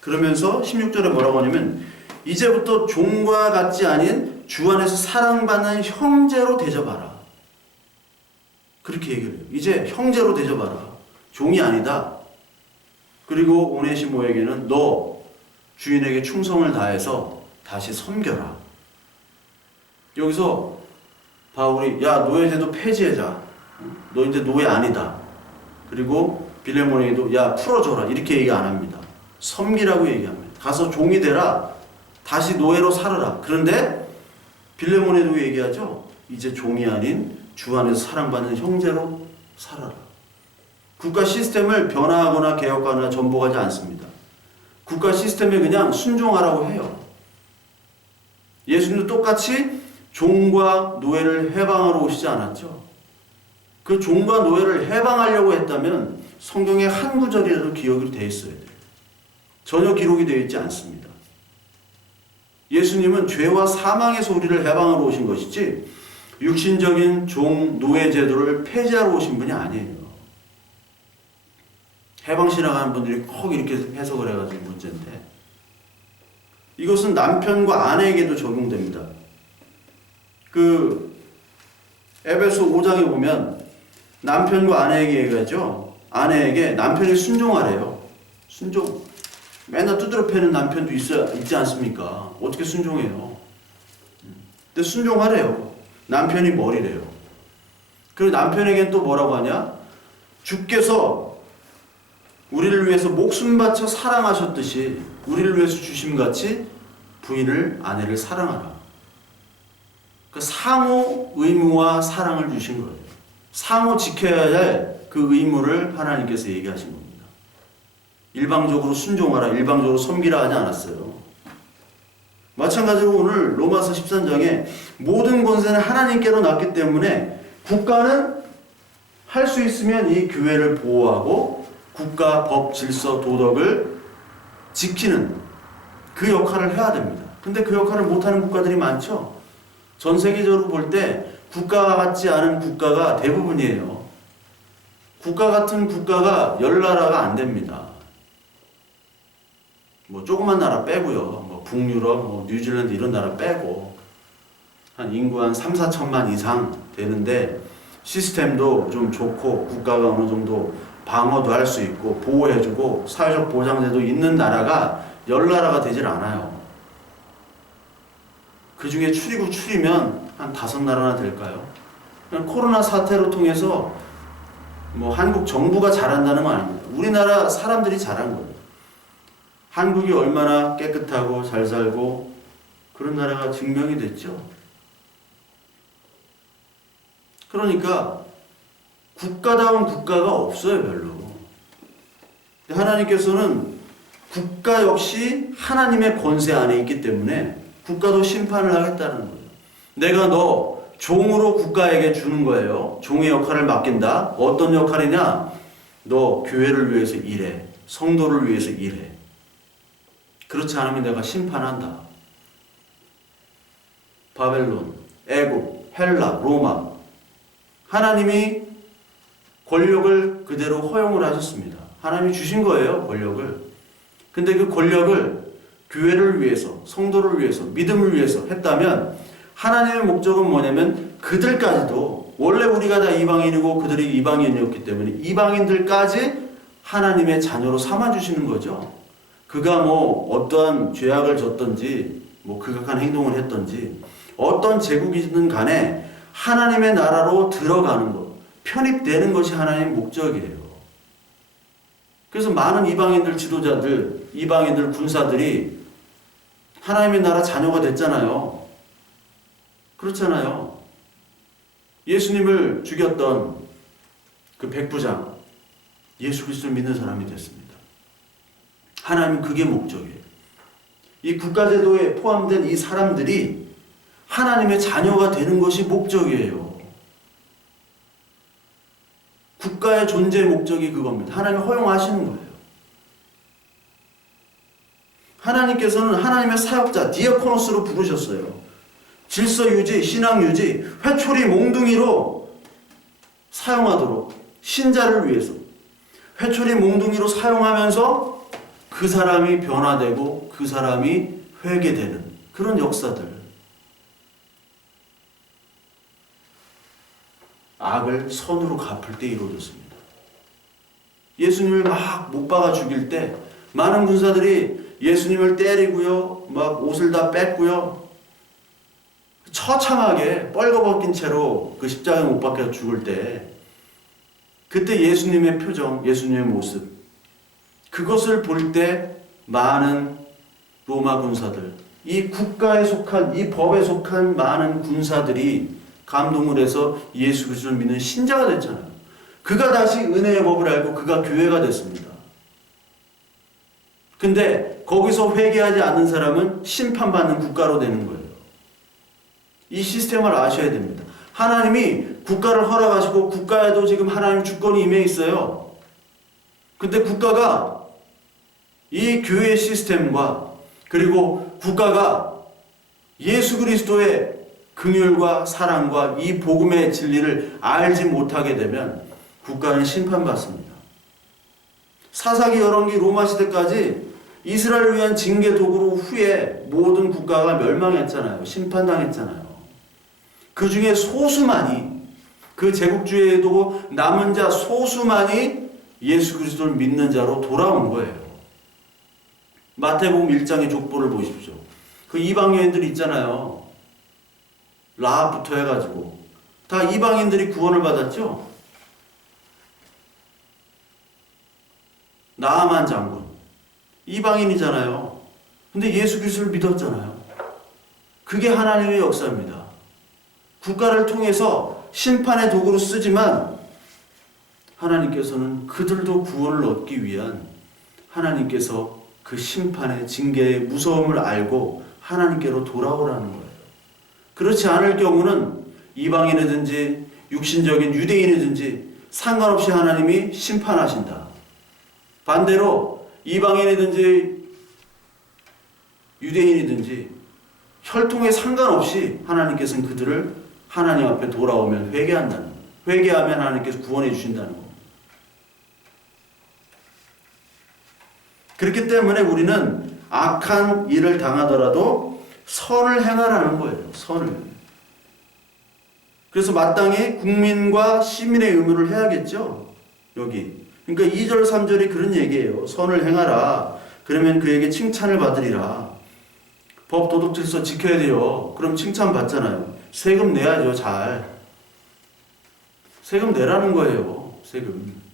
그러면서 16절에 뭐라고 하냐면 이제부터 종과 같지 아닌 주 안에서 사랑받는 형제로 대접하라. 그렇게 얘기를 해요. 이제 형제로 대접하라. 종이 아니다. 그리고 오네시모에게는 너 주인에게 충성을 다해서 다시 섬겨라. 여기서 바울이 야, 노예제도 폐지하자. 너 이제 노예 아니다. 그리고 빌레몬에게도 야, 풀어줘라. 이렇게 얘기 안 합니다. 섬기라고 얘기합니다. 가서 종이 되라. 다시 노예로 살아라. 그런데 빌레몬에도 얘기하죠. 이제 종이 아닌 주 안에서 사랑받는 형제로 살아라. 국가 시스템을 변화하거나 개혁하거나 전복하지 않습니다. 국가 시스템에 그냥 순종하라고 해요. 예수님도 똑같이 종과 노예를 해방하러 오시지 않았죠. 그 종과 노예를 해방하려고 했다면 성경의 한 구절이라도 기억이 되어 있어야 돼요. 전혀 기록이 되어 있지 않습니다. 예수님은 죄와 사망에서 우리를 해방하러 오신 것이지 육신적인 종, 노예 제도를 폐지하러 오신 분이 아니에요. 해방신앙하는 분들이 꼭 이렇게 해석을 해가지고 문제인데 이것은 남편과 아내에게도 적용됩니다. 그 에베소 5장에 보면 남편과 아내에게 얘기하죠. 아내에게 남편이 순종하래요. 순종. 맨날 두드려 패는 남편도 있지 않습니까? 어떻게 순종해요? 근데 순종하래요. 남편이 머리래요. 그리고 남편에게는 또 뭐라고 하냐? 주께서 우리를 위해서 목숨 바쳐 사랑하셨듯이 우리를 위해서 주심같이 부인을, 아내를 사랑하라. 그 상호 의무와 사랑을 주신 거예요. 상호 지켜야 할 그 의무를 하나님께서 얘기하신 겁니다. 일방적으로 순종하라, 일방적으로 섬기라 하지 않았어요. 마찬가지로 오늘 로마서 13장에 모든 권세는 하나님께로 났기 때문에 국가는 할 수 있으면 이 교회를 보호하고 국가 법 질서 도덕을 지키는 그 역할을 해야 됩니다. 근데 그 역할을 못하는 국가들이 많죠. 전 세계적으로 볼 때 국가 같지 않은 국가가 대부분이에요. 국가 같은 국가가 10나라가 안 됩니다. 뭐 조그만 나라 빼고요. 뭐 북유럽, 뭐 뉴질랜드 이런 나라 빼고 한 인구 한 3, 4천만 이상 되는데 시스템도 좀 좋고 국가가 어느 정도 방어도 할 수 있고 보호해주고 사회적 보장제도 있는 나라가 10나라가 되질 않아요. 그 중에 추리면 한 5나라나 될까요? 코로나 사태로 통해서 뭐 한국 정부가 잘한다는 건 아닙니다. 우리나라 사람들이 잘한 거예요. 한국이 얼마나 깨끗하고 잘 살고 그런 나라가 증명이 됐죠. 그러니까 국가다운 국가가 없어요, 별로. 하나님께서는 국가 역시 하나님의 권세 안에 있기 때문에 국가도 심판을 하겠다는 거예요. 내가 너 종으로 국가에게 주는 거예요. 종의 역할을 맡긴다. 어떤 역할이냐? 너 교회를 위해서 일해. 성도를 위해서 일해. 그렇지 않으면 내가 심판한다. 바벨론, 애굽, 헬라, 로마. 하나님이 권력을 그대로 허용을 하셨습니다. 하나님이 주신 거예요, 권력을. 근데 그 권력을 교회를 위해서, 성도를 위해서, 믿음을 위해서 했다면 하나님의 목적은 뭐냐면 그들까지도 원래 우리가 다 이방인이고 그들이 이방인이었기 때문에 이방인들까지 하나님의 자녀로 삼아주시는 거죠. 그가 뭐 어떠한 죄악을 졌든지 뭐 극악한 행동을 했든지 어떤 제국이든 간에 하나님의 나라로 들어가는 것, 편입되는 것이 하나님의 목적이에요. 그래서 많은 이방인들 지도자들, 이방인들 군사들이 하나님의 나라 자녀가 됐잖아요. 그렇잖아요. 예수님을 죽였던 그 백부장, 예수 그리스도를 믿는 사람이 됐습니다. 하나님은 그게 목적이에요. 이 국가제도에 포함된 이 사람들이 하나님의 자녀가 되는 것이 목적이에요. 국가의 존재의 목적이 그겁니다. 하나님이 허용하시는 거예요. 하나님께서는 하나님의 사역자, 디아코노스로 부르셨어요. 질서 유지, 신앙 유지, 회초리 몽둥이로 사용하도록 신자를 위해서 회초리 몽둥이로 사용하면서 그 사람이 변화되고 그 사람이 회개되는 그런 역사들. 악을 선으로 갚을 때 이루어졌습니다. 예수님을 막 못 박아 죽일 때 많은 군사들이 예수님을 때리고요, 막 옷을 다 뺐고요, 처참하게 뻘거벗긴 채로 그 십자가에 못 박혀 죽을 때 그때 예수님의 표정, 예수님의 모습, 그것을 볼 때 많은 로마 군사들, 이 국가에 속한, 이 법에 속한 많은 군사들이 감동을 해서 예수 그리스도를 믿는 신자가 됐잖아요. 그가 다시 은혜의 법을 알고 그가 교회가 됐습니다. 근데 거기서 회개하지 않는 사람은 심판받는 국가로 되는 거예요. 이 시스템을 아셔야 됩니다. 하나님이 국가를 허락하시고 국가에도 지금 하나님 주권이 임해 있어요. 근데 국가가 이 교회 시스템과 그리고 국가가 예수 그리스도의 긍휼과 사랑과 이 복음의 진리를 알지 못하게 되면 국가는 심판받습니다. 사사기, 열왕기, 로마 시대까지 이스라엘을 위한 징계 도구로 후에 모든 국가가 멸망했잖아요. 심판당했잖아요. 그 중에 소수만이, 그 제국주의에도 남은 자 소수만이 예수 그리스도를 믿는 자로 돌아온 거예요. 마태복음 1장의 족보를 보십시오. 그 이방 여인들 있잖아요. 라합부터 해가지고 다 이방인들이 구원을 받았죠. 나아만 장군 이방인이잖아요. 근데 예수 그리스도를 믿었잖아요. 그게 하나님의 역사입니다. 국가를 통해서 심판의 도구로 쓰지만 하나님께서는 그들도 구원을 얻기 위한 하나님께서 그 심판의 징계의 무서움을 알고 하나님께로 돌아오라는 거예요. 그렇지 않을 경우는 이방인이든지 육신적인 유대인이든지 상관없이 하나님이 심판하신다. 반대로 이방인이든지 유대인이든지 혈통에 상관없이 하나님께서는 그들을 하나님 앞에 돌아오면 회개한다는 거예요. 회개하면 하나님께서 구원해 주신다는 거예요. 그렇기 때문에 우리는 악한 일을 당하더라도 선을 행하라는 거예요. 선을. 그래서 마땅히 국민과 시민의 의무를 해야겠죠. 여기. 그러니까 2절 3절이 그런 얘기예요. 선을 행하라. 그러면 그에게 칭찬을 받으리라. 법 도덕 질서 지켜야 돼요. 그럼 칭찬 받잖아요. 세금 내야죠. 잘. 세금 내라는 거예요. 세금.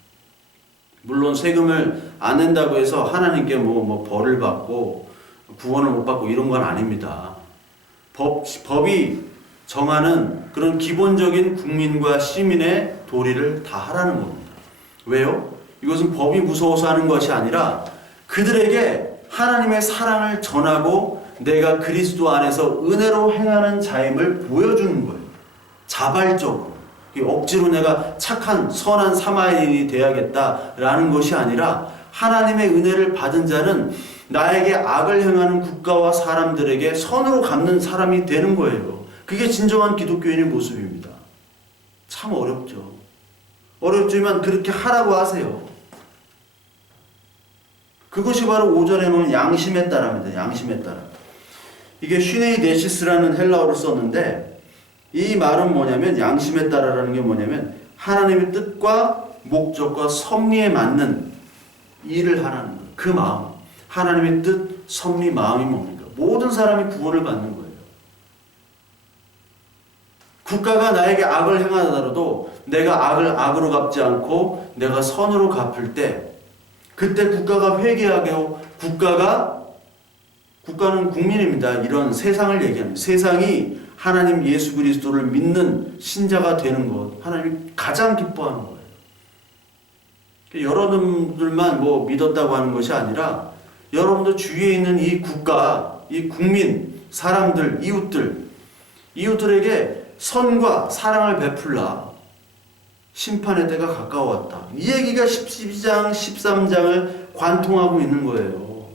물론 세금을 안 낸다고 해서 하나님께 뭐 벌을 받고 구원을 못 받고 이런 건 아닙니다. 법이 정하는 그런 기본적인 국민과 시민의 도리를 다 하라는 겁니다. 왜요? 이것은 법이 무서워서 하는 것이 아니라 그들에게 하나님의 사랑을 전하고 내가 그리스도 안에서 은혜로 행하는 자임을 보여주는 거예요. 자발적으로. 억지로 내가 착한 선한 사마리아인이 돼야겠다라는 것이 아니라 하나님의 은혜를 받은 자는 나에게 악을 행하는 국가와 사람들에게 선으로 갚는 사람이 되는 거예요. 그게 진정한 기독교인의 모습입니다. 참 어렵죠. 어렵지만 그렇게 하라고 하세요. 그것이 바로 5절에 놓은 양심에 따라입니다. 양심에 따라. 이게 슈네이 네시스라는 헬라어를 썼는데 이 말은 뭐냐면 양심에 따라라는 게 뭐냐면 하나님의 뜻과 목적과 섭리에 맞는 일을 하라는 거예요. 그 마음. 하나님의 뜻, 섭리, 마음이 뭡니까? 모든 사람이 구원을 받는 거예요. 국가가 나에게 악을 행하더라도 내가 악을 악으로 갚지 않고 내가 선으로 갚을 때 그때 국가가 회개하고 국가는 국민입니다. 이런 세상을 얘기합니다. 세상이 하나님 예수 그리스도를 믿는 신자가 되는 것, 하나님이 가장 기뻐하는 거예요. 여러분들만 믿었다고 하는 것이 아니라 여러분들 주위에 있는 이 국가, 이 국민, 사람들, 이웃들에게 선과 사랑을 베풀라. 심판의 때가 가까웠다. 이 얘기가 12장, 13장을 관통하고 있는 거예요.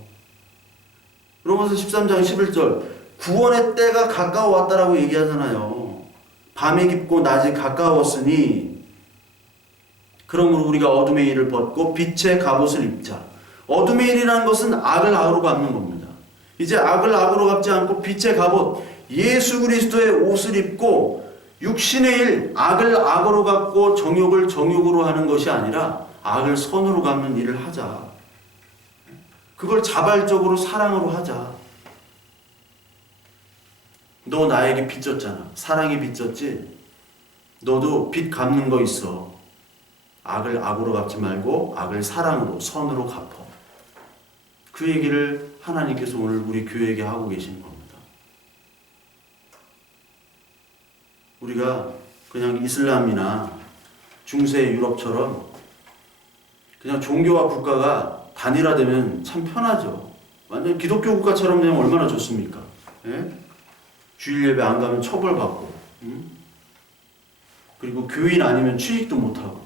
로마서 13장 11절 구원의 때가 가까웠다라고 얘기하잖아요. 밤이 깊고 낮이 가까웠으니 그러므로 우리가 어둠의 일을 벗고 빛의 갑옷을 입자. 어둠의 일이라는 것은 악을 악으로 갚는 겁니다. 이제 악을 악으로 갚지 않고 빛의 갑옷, 예수 그리스도의 옷을 입고 육신의 일, 악을 악으로 갚고 정욕을 정욕으로 하는 것이 아니라 악을 선으로 갚는 일을 하자. 그걸 자발적으로 사랑으로 하자. 너 나에게 빚졌잖아. 사랑이 빚졌지? 너도 빚 갚는 거 있어. 악을 악으로 갚지 말고 악을 사랑으로, 선으로 갚어. 그 얘기를 하나님께서 오늘 우리 교회에게 하고 계신 겁니다. 우리가 그냥 이슬람이나 중세 유럽처럼 그냥 종교와 국가가 단일화되면 참 편하죠. 완전 기독교 국가처럼 되면 얼마나 좋습니까? 예? 주일 예배 안 가면 처벌받고, 그리고 교인 아니면 취직도 못하고,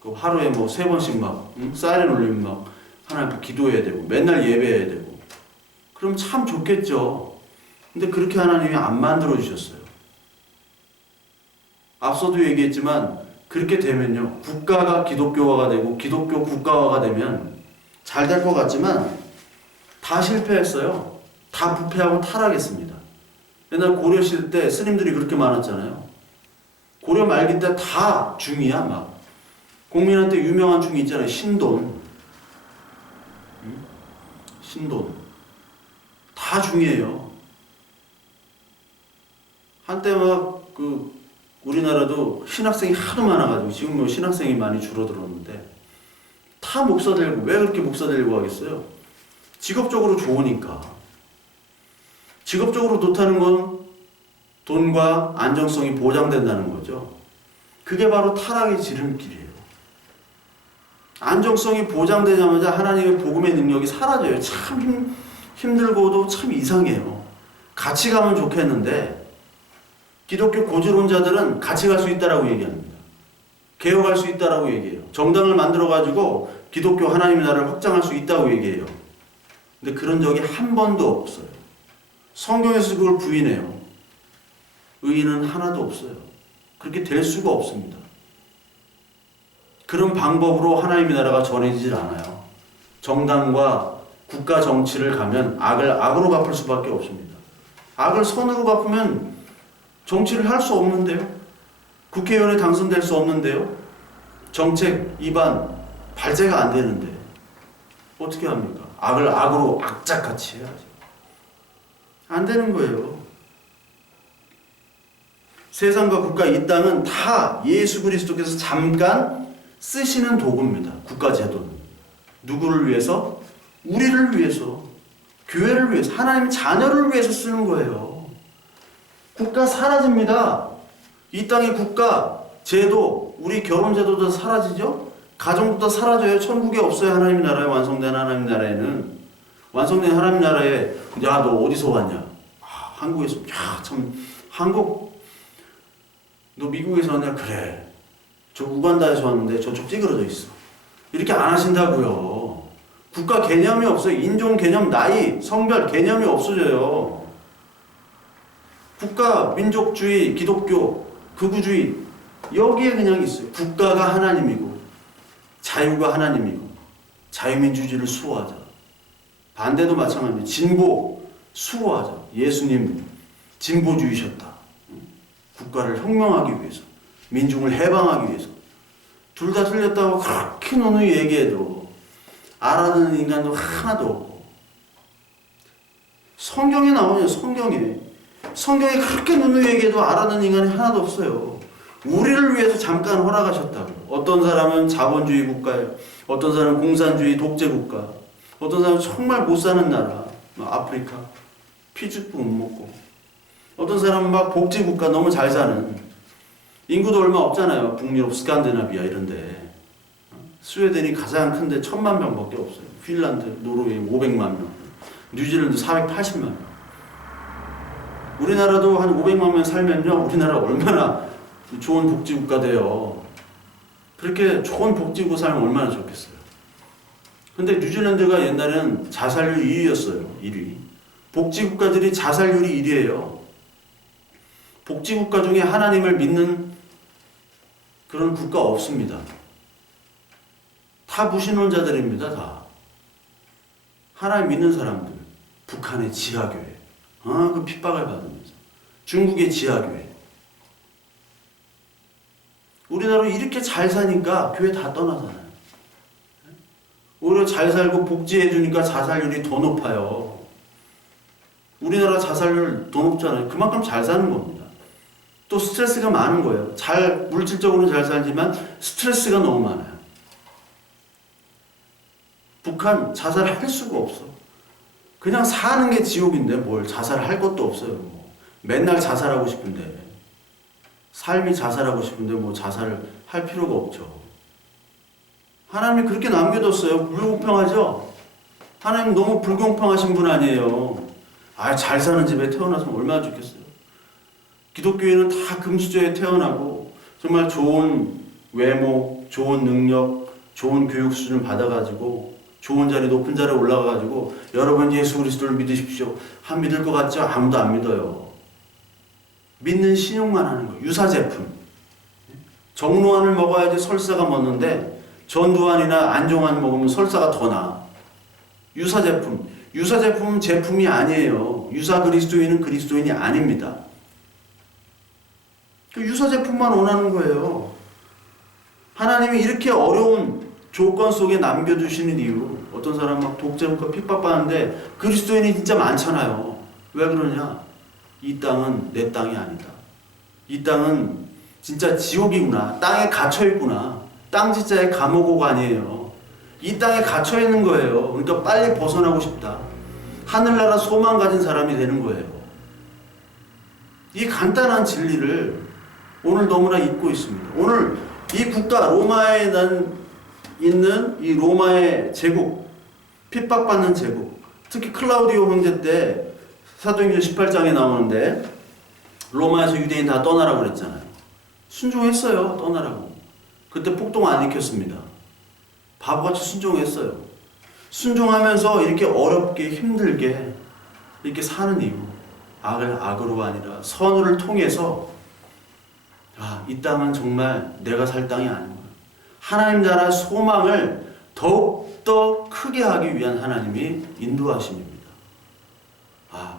그 하루에 3번씩 사이렌 울리면 하나님 앞에 기도해야 되고, 맨날 예배해야 되고, 그럼 참 좋겠죠. 근데 그렇게 하나님이 안 만들어 주셨어요. 앞서도 얘기했지만 그렇게 되면요, 국가가 기독교화가 되고 기독교 국가화가 되면 잘 될 것 같지만 다 실패했어요. 다 부패하고 타락했습니다. 옛날 고려 시대 때 스님들이 그렇게 많았잖아요. 고려 말기 때 다 중이야. 국민한테 유명한 중이 있잖아요. 신돈 다 중이에요. 한때 우리나라도 신학생이 하도 많아가지고 지금 신학생이 많이 줄어들었는데 다 목사 되려고. 왜 그렇게 목사 되려고 하겠어요? 직업적으로 좋으니까. 직업적으로 좋다는 건 돈과 안정성이 보장된다는 거죠. 그게 바로 타락의 지름길이에요. 안정성이 보장되자마자 하나님의 복음의 능력이 사라져요. 참 힘들고도 참 이상해요. 같이 가면 좋겠는데 기독교 고지론자들은 같이 갈 수 있다라고 얘기합니다. 개혁할 수 있다라고 얘기해요. 정당을 만들어가지고 기독교 하나님의 나라를 확장할 수 있다고 얘기해요. 근데 그런 적이 한 번도 없어요. 성경에서 그걸 부인해요. 의인은 하나도 없어요. 그렇게 될 수가 없습니다. 그런 방법으로 하나님의 나라가 전해지질 않아요. 정당과 국가 정치를 가면 악을 악으로 갚을 수밖에 없습니다. 악을 선으로 갚으면 정치를 할 수 없는데요. 국회의원에 당선될 수 없는데요. 정책 입안 발제가 안 되는데 어떻게 합니까? 악을 악으로 악착같이 해야죠. 안 되는 거예요. 세상과 국가 이 땅은 다 예수 그리스도께서 잠깐 쓰시는 도구입니다. 국가 제도는. 누구를 위해서? 우리를 위해서. 교회를 위해서. 하나님의 자녀를 위해서 쓰는 거예요. 국가 사라집니다. 이 땅의 국가, 제도, 우리 결혼 제도도 사라지죠? 가정부터 사라져요. 천국에 없어요. 하나님의 나라에 완성된 하나님의 나라에는. 완성된 하나님의 나라에 야, 너 어디서 왔냐? 한국에서. 야, 참 한국 너 미국에서 왔냐? 그래. 저 우간다에서 왔는데 저쪽 찌그러져 있어. 이렇게 안 하신다고요. 국가 개념이 없어요. 인종 개념, 나이, 성별 개념이 없어져요. 국가, 민족주의, 기독교, 극우주의 여기에 그냥 있어요. 국가가 하나님이고 자유가 하나님이고 자유민주주의를 수호하자. 반대도 마찬가지입니다. 진보 수호하자. 예수님 진보주의셨다. 국가를 혁명하기 위해서, 민중을 해방하기 위해서. 둘 다 틀렸다고 그렇게 누누이 얘기해도 알아듣는 인간도 하나도 없고. 성경에 나오냐, 성경에 그렇게 누누이 얘기해도 알아듣는 인간이 하나도 없어요. 우리를 위해서 잠깐 허락하셨다고. 어떤 사람은 자본주의 국가예요. 어떤 사람은 공산주의 독재 국가. 어떤 사람은 정말 못 사는 나라, 아프리카 피죽도 못 먹고. 어떤 사람은 막 복지 국가 너무 잘 사는. 인구도 얼마 없잖아요. 북유럽, 스칸디나비아 이런데. 스웨덴이 가장 큰데 1000만 명밖에 없어요. 핀란드, 노르웨이 500만 명. 뉴질랜드 480만 명. 우리나라도 한 500만 명 살면요. 우리나라 얼마나 좋은 복지국가 돼요. 그렇게 좋은 복지국가 살면 얼마나 좋겠어요. 근데 뉴질랜드가 옛날에는 자살률 1위였어요. 1위. 복지국가들이 자살률이 1위예요. 복지국가 중에 하나님을 믿는 그런 국가 없습니다. 다 무신론자들입니다. 다. 하나님 믿는 사람들. 북한의 지하교회. 그 핍박을 받으면서. 중국의 지하교회. 우리나라 이렇게 잘 사니까 교회 다 떠나잖아요. 오히려 잘 살고 복지해주니까 자살률이 더 높아요. 우리나라 자살률 더 높잖아요. 그만큼 잘 사는 겁니다. 또 스트레스가 많은 거예요. 물질적으로는 잘 살지만 스트레스가 너무 많아요. 북한 자살할 수가 없어. 그냥 사는 게 지옥인데 뭘 자살할 것도 없어요. 맨날 자살하고 싶은데. 삶이 자살하고 싶은데 뭐 자살을 할 필요가 없죠. 하나님이 그렇게 남겨뒀어요. 불공평하죠? 하나님 너무 불공평하신 분 아니에요. 잘 사는 집에 태어났으면 얼마나 좋겠어요. 기독교인은 다 금수저에 태어나고 정말 좋은 외모, 좋은 능력, 좋은 교육 수준을 받아가지고 좋은 자리, 높은 자리에 올라가가지고 여러분 예수 그리스도를 믿으십시오. 믿을 것 같죠? 아무도 안 믿어요. 믿는 신용만 하는 거예요. 유사제품. 정로환을 먹어야지 설사가 멎는데 전두환이나 안종환 먹으면 설사가 더 나. 유사제품. 유사제품은 제품이 아니에요. 유사 그리스도인은 그리스도인이 아닙니다. 그 유사제품만 원하는 거예요. 하나님이 이렇게 어려운 조건 속에 남겨두시는 이유. 어떤 사람 막 독재국가 핍박받는데 그리스도인이 진짜 많잖아요. 왜 그러냐? 이 땅은 내 땅이 아니다. 이 땅은 진짜 지옥이구나. 땅에 갇혀있구나. 땅지자의 감옥고가 아니에요. 이 땅에 갇혀있는 거예요. 그러니까 빨리 벗어나고 싶다. 하늘나라 소망 가진 사람이 되는 거예요. 이 간단한 진리를 오늘 너무나 잊고 있습니다. 오늘 이 국가 로마에 있는 이 로마의 제국, 핍박받는 제국, 특히 클라우디오 황제 때 사도행전 18장에 나오는데 로마에서 유대인 다 떠나라고 그랬잖아요. 순종했어요. 떠나라고. 그때 폭동 안 일으켰습니다. 바보같이 순종했어요. 순종하면서 이렇게 어렵게 힘들게 이렇게 사는 이유, 악을 악으로 아니라 선을 통해서 이 땅은 정말 내가 살 땅이 아니구나. 하나님 나라 소망을 더욱더 크게 하기 위한 하나님이 인도하심입니다.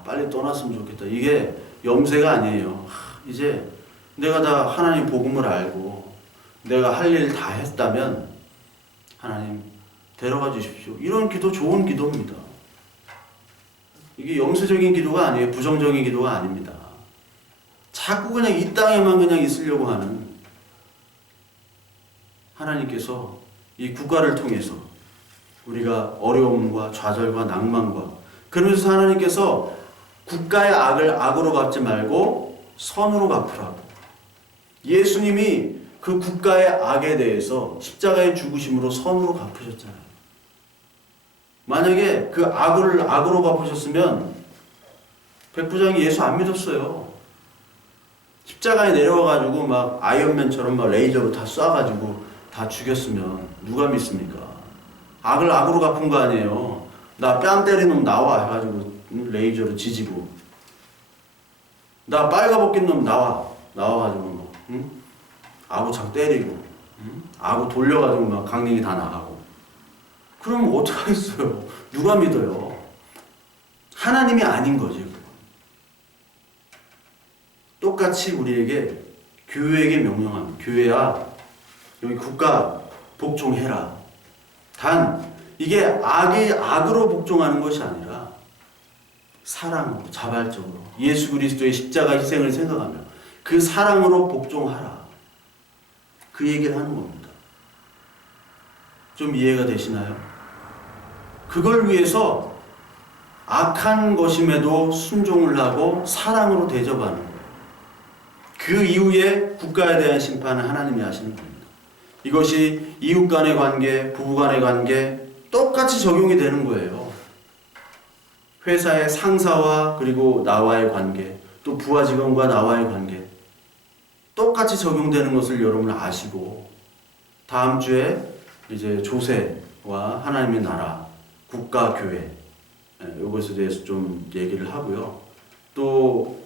빨리 떠났으면 좋겠다. 이게 염세가 아니에요. 이제 내가 다 하나님 복음을 알고 내가 할 일 다 했다면 하나님 데려가 주십시오. 이런 기도 좋은 기도입니다. 이게 영세적인 기도가 아니에요. 부정적인 기도가 아닙니다. 자꾸 그냥 이 땅에만 그냥 있으려고 하는 하나님께서 이 국가를 통해서 우리가 어려움과 좌절과 낭만과 그러면서 하나님께서 국가의 악을 악으로 갚지 말고 선으로 갚으라고. 예수님이 그 국가의 악에 대해서 십자가의 죽으심으로 선으로 갚으셨잖아요. 만약에 그 악을 악으로 갚으셨으면 백부장이 예수 안 믿었어요. 십자가에 내려와가지고 막 아이언맨처럼 막 레이저로 다 쏴가지고 다 죽였으면 누가 믿습니까? 악을 악으로 갚은 거 아니에요. 나 뺨 때린 놈 나와 해가지고 레이저로 지지고, 나 빨가벗긴 놈 나와가지고 뭐, 아구창 때리고, 아구 돌려가지고 막 강냉이 다 나가고. 그럼 어떡하겠어요? 누가 믿어요? 하나님이 아닌 거지. 똑같이 우리에게 교회에게 명령합니다. 교회야, 여기 국가 복종해라. 단 이게 악이 악으로 복종하는 것이 아니라 사랑으로, 자발적으로 예수 그리스도의 십자가 희생을 생각하며 그 사랑으로 복종하라. 그 얘기를 하는 겁니다. 좀 이해가 되시나요? 그걸 위해서 악한 것임에도 순종을 하고 사랑으로 대접하는 거예요. 그 이후에 국가에 대한 심판은 하나님이 하시는 겁니다. 이것이 이웃 간의 관계, 부부 간의 관계 똑같이 적용이 되는 거예요. 회사의 상사와 그리고 나와의 관계, 또 부하 직원과 나와의 관계 똑같이 적용되는 것을 여러분 아시고, 다음 주에 이제 조세와 하나님의 나라, 국가, 교회 이것에 대해서 좀 얘기를 하고요. 또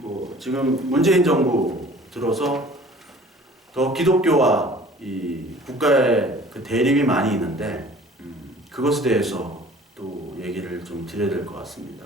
뭐 지금 문재인 정부 들어서 더 기독교와 이 국가의 그 대립이 많이 있는데 그것에 대해서 또 얘기를 좀 드려야 될 것 같습니다.